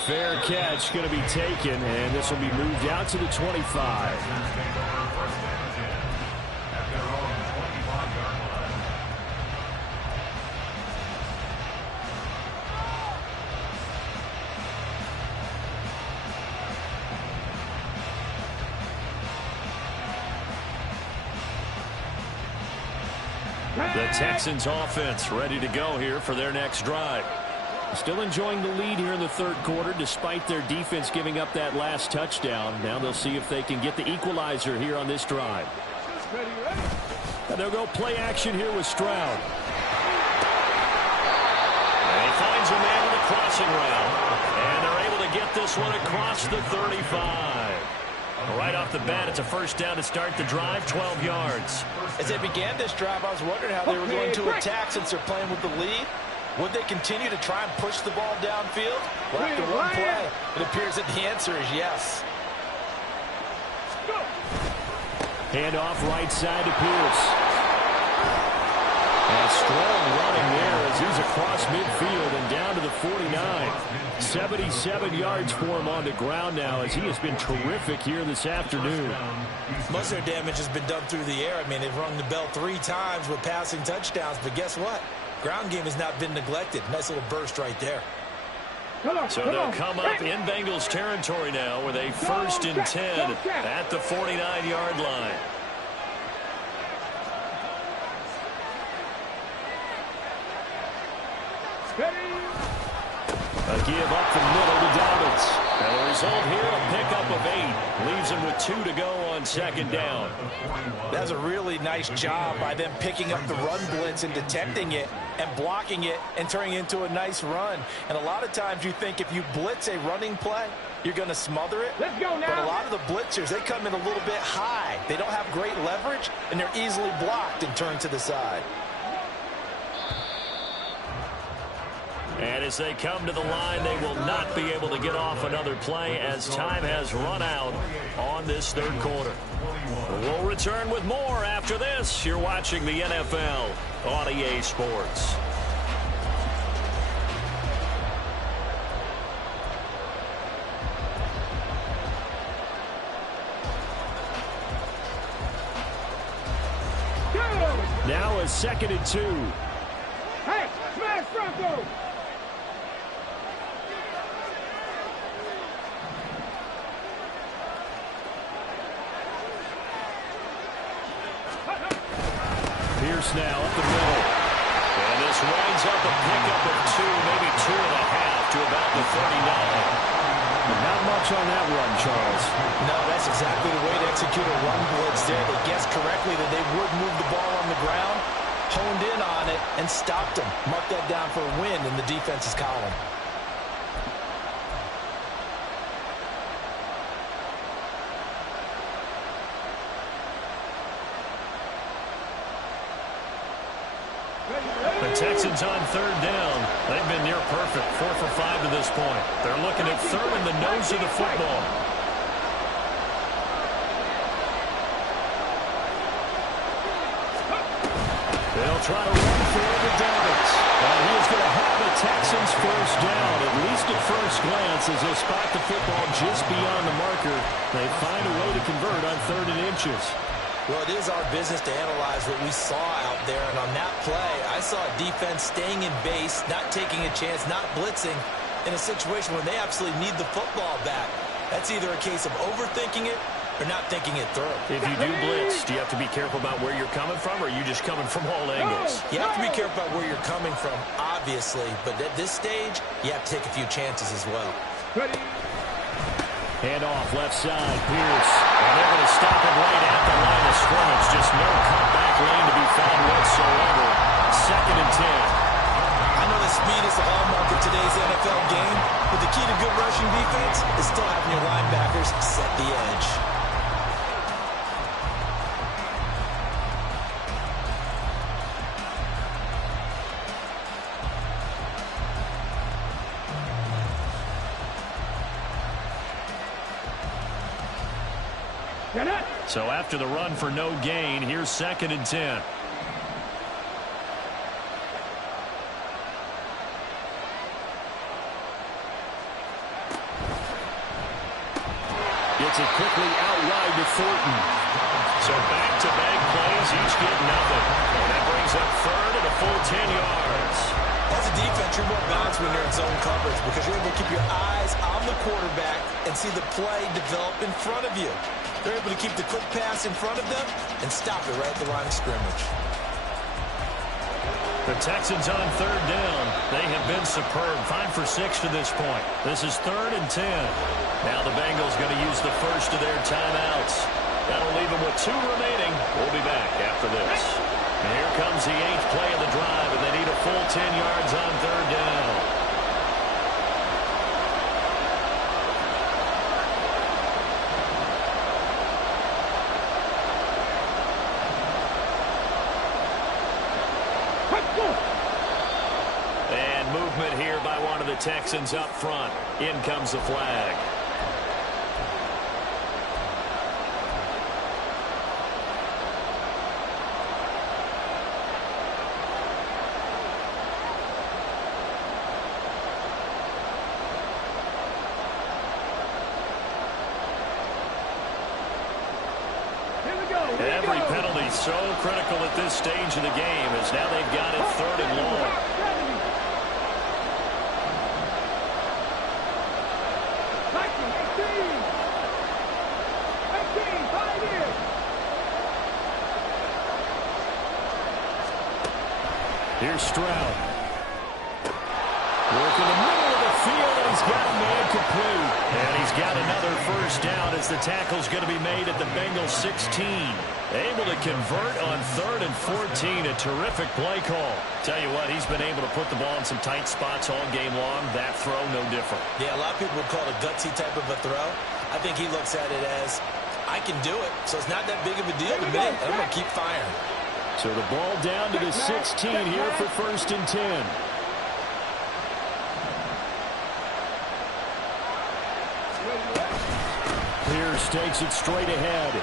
Fair catch going to be taken, and this will be moved out to the 25. The Texans offense ready to go here for their next drive. Still enjoying the lead here in the third quarter despite their defense giving up that last touchdown. Now they'll see if they can get the equalizer here on this drive. And they'll go play action here with Stroud. And he finds a man with a crossing route. And they're able to get this one across the 35. Right off the bat, it's a first down to start the drive, 12 yards. As they began this drive, I was wondering how they were going to attack since they're playing with the lead. Would they continue to try and push the ball downfield? Well, after one play, it appears that the answer is yes. Handoff right side to Pierce. A strong running there as he's across midfield and down to the 49. 77 yards for him on the ground now as he has been terrific here this afternoon. Most of their damage has been done through the air. I mean, they've rung the bell 3 times with passing touchdowns, but guess what? Ground game has not been neglected. Nice little burst right there. So they'll come up in Bengals territory now with a 1st and 10 at the 49-yard line. A give up the middle to Dobbins. And the result here, a pickup of 8. Leaves him with 2 to go on 2nd down. That's a really nice job by them picking up the run blitz and detecting it and blocking it and turning it into a nice run. And a lot of times you think if you blitz a running play, you're going to smother it. Let's go now. But a lot of the blitzers, they come in a little bit high. They don't have great leverage, and they're easily blocked and turned to the side. And as they come to the line, they will not be able to get off another play as time has run out on this third quarter. We'll return with more after this. You're watching the NFL on EA Sports. Now a 2nd and 2. Hey, smash Bronco! Pierce now up the middle. And this winds up a pickup of 2, maybe 2.5 to about the 39. But not much on that run, Charles. No, that's exactly the way to execute a run blitz there. They guessed correctly that they would move the ball on the ground, honed in on it, and stopped them. Mark that down for a win in the defense's column. The Texans on 3rd down. They've been near perfect, 4 for 5 to this point. They're looking at 3rd in the nose of the football. They'll try to run forward to Dobbins. And he is going to have the Texans 1st down, at least at first glance, as they spot the football just beyond the marker. They find a way to convert on 3rd and inches. Well, it is our business to analyze what we saw out there, and on that play, I saw a defense staying in base, not taking a chance, not blitzing, in a situation where they absolutely need the football back. That's either a case of overthinking it or not thinking it through. If you do blitz, do you have to be careful about where you're coming from, or are you just coming from all angles? You have to be careful about where you're coming from, obviously, but at this stage, you have to take a few chances as well. Ready? Hand off left side, Pierce. And they're going to stop it right at the line of scrimmage. Just no cutback lane to be found whatsoever. 2nd and 10. I know that speed is the hallmark of today's NFL game, but the key to good rushing defense is still having your linebackers set the edge. So after the run for no gain, here's 2nd and 10. Gets it quickly out wide to Thornton. So back-to-back plays, each get nothing. And that brings up 3rd and a full 10 yards. As a defense, you're more balanced when you're in zone coverage because you're able to keep your eyes on the quarterback and see the play develop in front of you. They're able to keep the quick pass in front of them and stop it right at the line of scrimmage. The Texans on third down. They have been superb. 5 for 6 to this point. This is 3rd and 10. Now the Bengals going to use the first of their timeouts. That'll leave them with 2 remaining. We'll be back after this. And here comes the 8th play of the drive, and they need a full 10 yards on third down. And movement here by one of the Texans up front. In comes the flag. Every penalty so critical at this stage of the game as now they've got it 3rd and long. Here's Stroud. Work in the middle of the field, and he's got a man complete. And he's got another first down as the tackle's going to be made at the Bengals 16. Able to convert on 3rd and 14. A terrific play call. Tell you what, he's been able to put the ball in some tight spots all game long. That throw, no different. Yeah, a lot of people would call it a gutsy type of a throw. I think he looks at it as, I can do it, so it's not that big of a deal to me. I'm going to keep firing. So the ball down to the 16 here for 1st and 10. Pierce takes it straight ahead.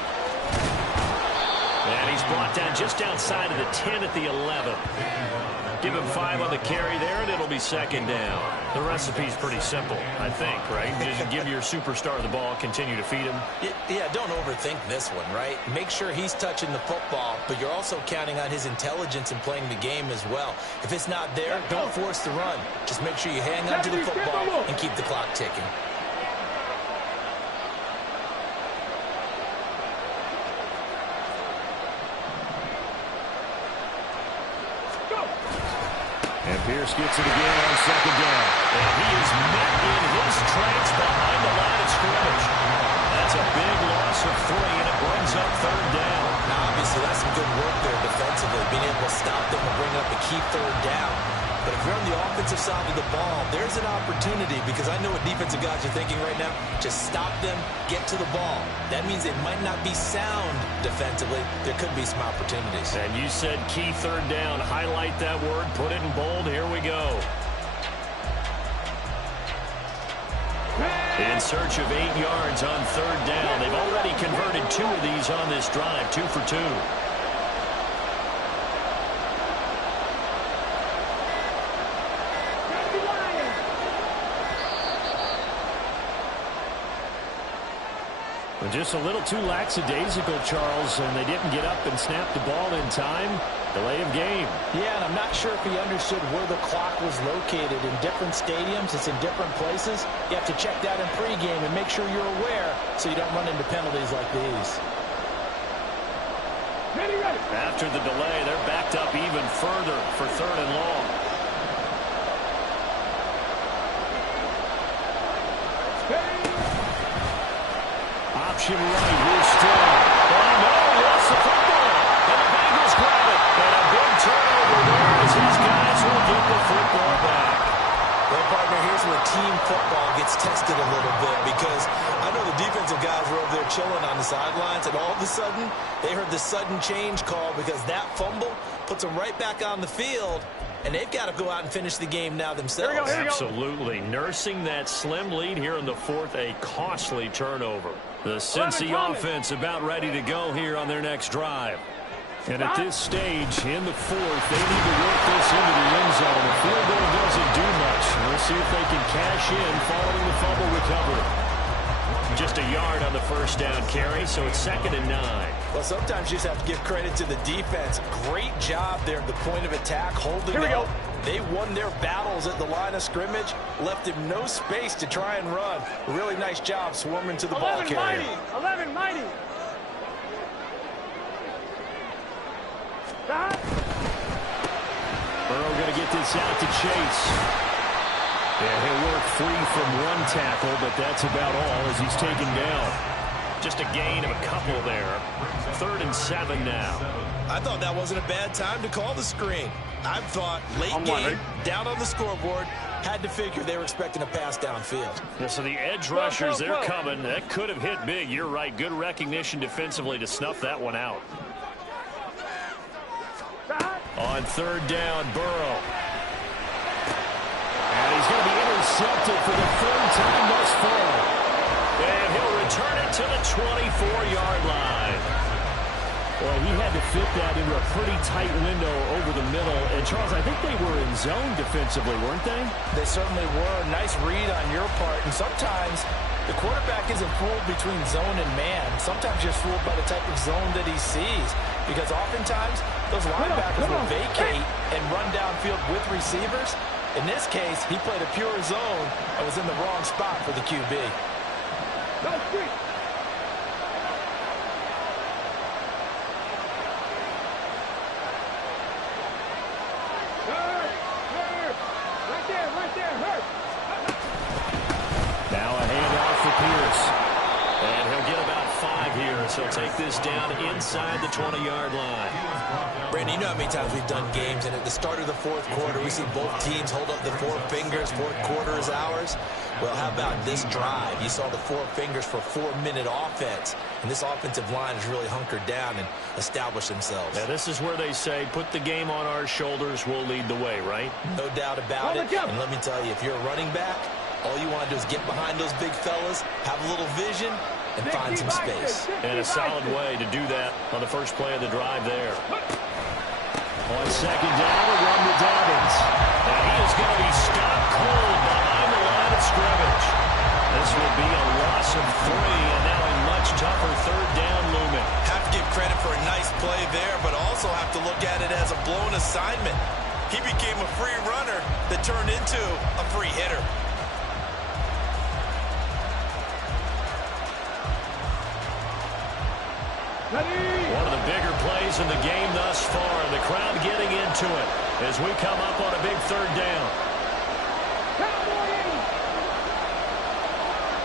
And he's brought down just outside of the 10 at the 11. Give him 5 on the carry there, and it'll be 2nd down. The recipe's pretty simple, I think, right? Just give your superstar the ball, continue to feed him. Yeah, don't overthink this one, right? Make sure he's touching the football, but you're also counting on his intelligence in playing the game as well. If it's not there, don't force the run. Just make sure you hang on to the football and keep the clock ticking. And Pierce gets it again on 2nd down. And he is met in his tracks behind the line of scrimmage. That's a big loss of 3, and it brings up 3rd down. Now, obviously, that's some good work there defensively, being able to stop them and bring up a key 3rd down. But if you're on the offensive side of the ball, there's an opportunity, because I know what defensive guys are thinking right now. Just stop them, get to the ball. That means they might not be sound defensively. There could be some opportunities. And you said key 3rd down. Highlight that word. Put it in bold. Here we go. In search of 8 yards on 3rd down. They've already converted 2 of these on this drive. 2 for 2. Just a little too lackadaisical, Charles, and they didn't get up and snap the ball in time. Delay of game. Yeah, and I'm not sure if he understood where the clock was located. In different stadiums, it's in different places. You have to check that in pregame and make sure you're aware so you don't run into penalties like these. After the delay, they're backed up even further for 3rd and long. Option right, here's Strong. Oh, no, he lost the football. And the Bengals grab it. And a big turnover there as these guys will get the football back. Well, partner, here's where team football gets tested a little bit, because I know the defensive guys were over there chilling on the sidelines, and all of a sudden, they heard the sudden change call because that fumble puts them right back on the field, and they've got to go out and finish the game now themselves. Here we go. Absolutely. Nursing that slim lead here in the 4th, a costly turnover. The Cincy offense about ready to go here on their next drive. And at this stage in the 4th, they need to work this into the end zone. The field goal doesn't do much. We'll see if they can cash in following the fumble recovery. Just a yard on the first down carry, so it's 2nd and 9. Well, sometimes you just have to give credit to the defense. Great job there at the point of attack, holding up. They won their battles at the line of scrimmage, left him no space to try and run. Really nice job swarming to the ball carrier. 11 mighty. this out to Chase. Yeah, he'll work free from one tackle, but that's about all as he's taken down. Just a gain of a couple there. 3rd and 7 now. I thought that wasn't a bad time to call the screen. I thought late game, down on the scoreboard, had to figure they were expecting a pass downfield. Yeah, so the edge rushers, they're coming. That could have hit big. You're right. Good recognition defensively to snuff that one out. On 3rd down, Burrow. And he's going to be intercepted for the 3rd time thus far. And he'll return it to the 24-yard line. Well, he had to fit that into a pretty tight window over the middle. And, Charles, I think they were in zone defensively, weren't they? They certainly were. Nice read on your part. And sometimes the quarterback isn't fooled between zone and man. Sometimes you're fooled by the type of zone that he sees. Because oftentimes, those linebackers will vacate and run downfield with receivers. In this case, he played a pure zone and was in the wrong spot for the QB. No, three. Now a handoff for Pierce. And he'll get about 5 here, so he'll take this down inside the 20-yard line. Brandon, you know how many times we've done games, and at the start of the 4th quarter, we see both teams hold up the 4 fingers, 4th quarter is ours. Well, how about this drive? You saw the 4 fingers for 4-minute offense, and this offensive line has really hunkered down and established themselves. Now, this is where they say, put the game on our shoulders, we'll lead the way, right? No doubt about it, and let me tell you, if you're a running back, all you want to do is get behind those big fellas, have a little vision, and find some space. And a solid way to do that on the first play of the drive there. On 2nd down, a run to Dobbins. And he is going to be stopped cold behind the line of scrimmage. This will be a loss of 3, and now a much tougher 3rd down looming. Have to give credit for a nice play there, but also have to look at it as a blown assignment. He became a free runner that turned into a free hitter. One of the bigger plays in the game thus far. The crowd getting into it as we come up on a big 3rd down.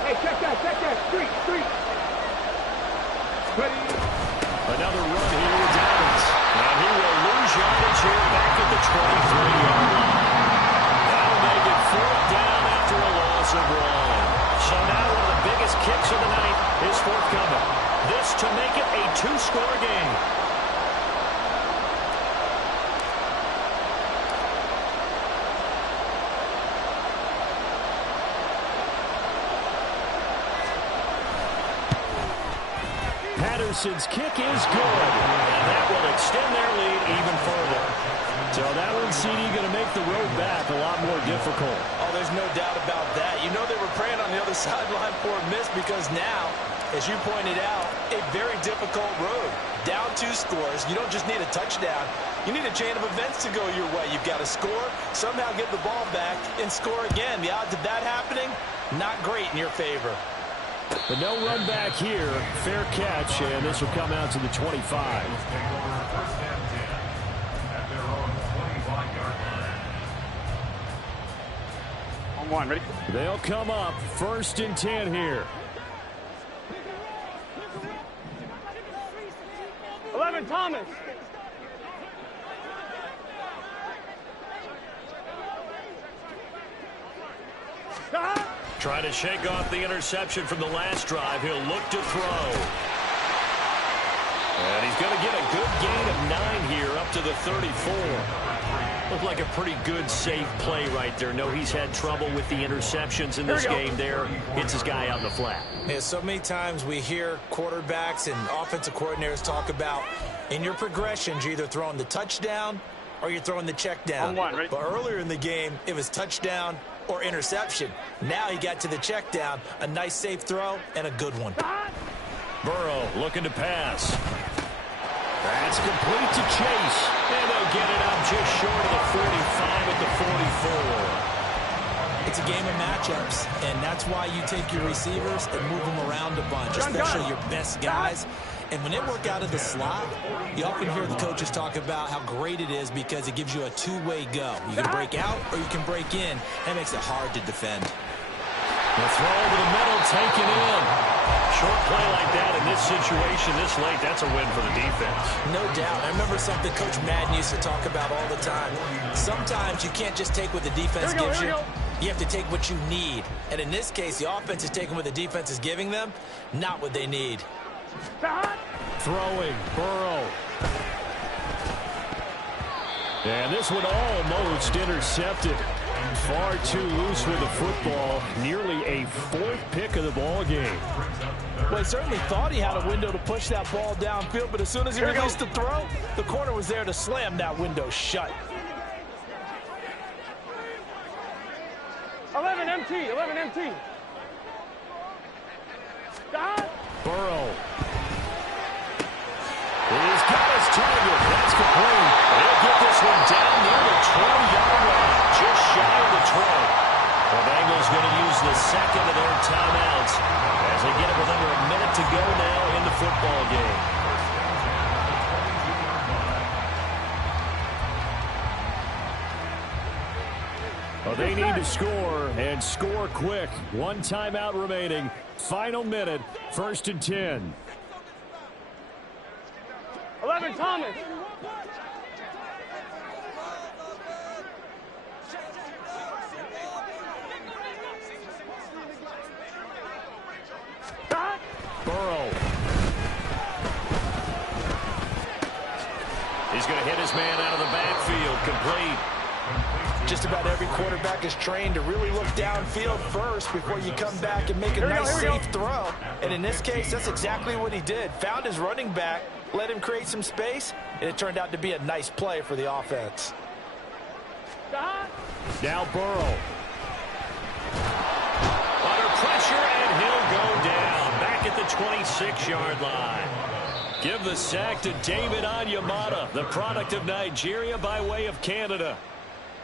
Hey, check that. Street. Ready. Another run here with Dobbins. And he will lose yardage here back at the 23-yard line. That'll make it 4th down after a loss of 1. So now one of the biggest kicks of the night is forthcoming. This to make it a 2-score game. Patterson's kick is good, and that will extend their lead even further. So that one, CD, going to make the road back a lot more difficult. Oh, there's no doubt about that. You know they were praying on the other sideline for a miss because now, as you pointed out, a very difficult road. Down 2 scores. You don't just need a touchdown. You need a chain of events to go your way. You've got to score, somehow get the ball back, and score again. The odds of that happening, not great in your favor. But no run back here. Fair catch, and this will come out to the 25. On 1, ready? They'll come up 1st and 10 here. 11, Thomas. Trying to shake off the interception from the last drive. He'll look to throw. And he's going to get a good gain of 9 here up to the 34. Looked like a pretty good, safe play right there. No, he's had trouble with the interceptions in this game there. Hits his guy out in the flat. Yeah, so many times we hear quarterbacks and offensive coordinators talk about in your progressions, you're either throwing the touchdown or you're throwing the check down. But earlier in the game, it was touchdown or interception. Now he got to the check down, a nice safe throw, and a good one. Burrow looking to pass. That's complete to Chase. And they'll get it up just short of the 45 at the 44. It's a game of matchups, and that's why you take your receivers and move them around a bunch, especially your best guys. And when they work out of the slot, you often hear the coaches talk about how great it is because it gives you a two-way go. You can break out or you can break in. That makes it hard to defend. The throw over the middle, taken in. Short play like that in this situation this late, that's a win for the defense. No doubt. I remember something Coach Madden used to talk about all the time. Sometimes you can't just take what the defense gives you. You have to take what you need. And in this case, the offense is taking what the defense is giving them, not what they need. Throwing, Burrow. And this one almost intercepted. Far too loose with the football. Nearly a fourth pick of the ball game. Well, he certainly thought he had a window to push that ball downfield, but as soon as he released the throw, the corner was there to slam that window shut. 11 MT, 11 MT. Stop. Burrow. He's got his target. That's complete. They'll get this one down near the 20-yard line. Just shy of the 20. The Bengals going to use the second of their timeouts as they get it with under a minute to go now in the football game. Well, they need to score and score quick. One timeout remaining. Final minute. 1st and 10. 11 Thomas. Burrow. He's going to hit his man out of the backfield. Complete. Just about every quarterback is trained to really look downfield first before you come back and make a nice, safe throw. And in this case, that's exactly what he did. Found his running back, let him create some space, and it turned out to be a nice play for the offense. Now Burrow. Under pressure, and he'll go down. Back at the 26-yard line. Give the sack to David Onyemata, the product of Nigeria by way of Canada.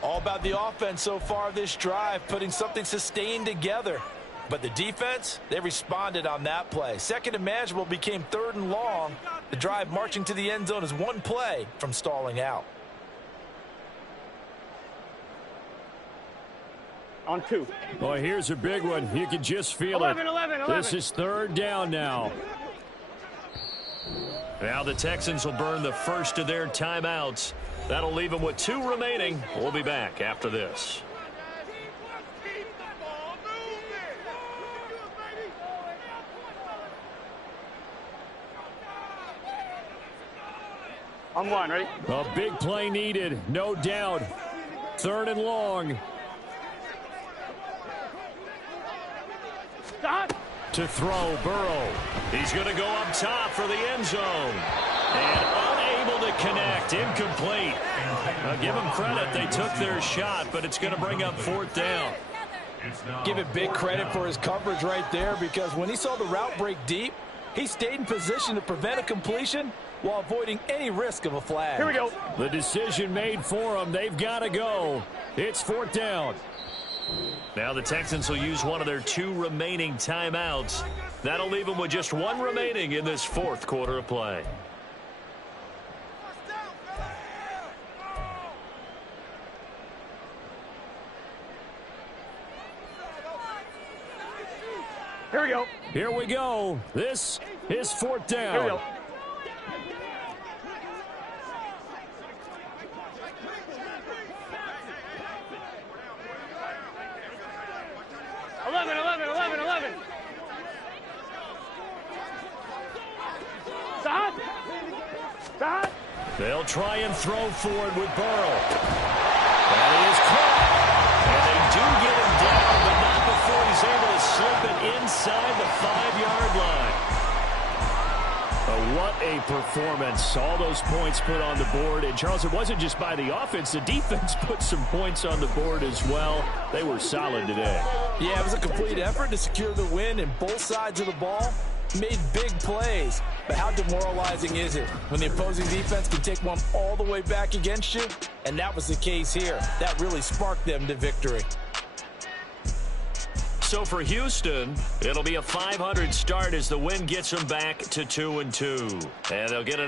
All about the offense so far this drive, putting something sustained together. But the defense, they responded on that play. Second and manageable became 3rd and long. The drive marching to the end zone is one play from stalling out. On 2. Well, here's a big one. You can just feel 11, it. 11. This is 3rd down now. Now the Texans will burn the first of their timeouts. That'll leave them with 2 remaining. We'll be back after this. On 1, ready? A big play needed, no doubt. 3rd and long. Stop. To throw, Burrow. He's going to go up top for the end zone. And unable to connect, incomplete. Now give them credit, they took their shot, but it's going to bring up 4th down. Give it big credit for his coverage right there, because when he saw the route break deep, he stayed in position to prevent a completion while avoiding any risk of a flag. Here we go. The decision made for them. They've got to go. It's 4th down. Now the Texans will use one of their 2 remaining timeouts. That'll leave them with just 1 remaining in this 4th quarter of play. Here we go. Here we go. This is 4th down. Here we go. Stop. Stop. They'll try and throw forward with Burrow. That is caught. And they do get him down, but not before he's able to slip it inside the 5-yard line. What a performance. All those points put on the board. And, Charles, it wasn't just by the offense. The defense put some points on the board as well. They were solid today. Yeah, it was a complete effort to secure the win, and both sides of the ball made big plays. But how demoralizing is it when the opposing defense can take one all the way back against you? And that was the case here. That really sparked them to victory. So for Houston, it'll be a 500 start as the win gets them back to 2-2. And they'll get another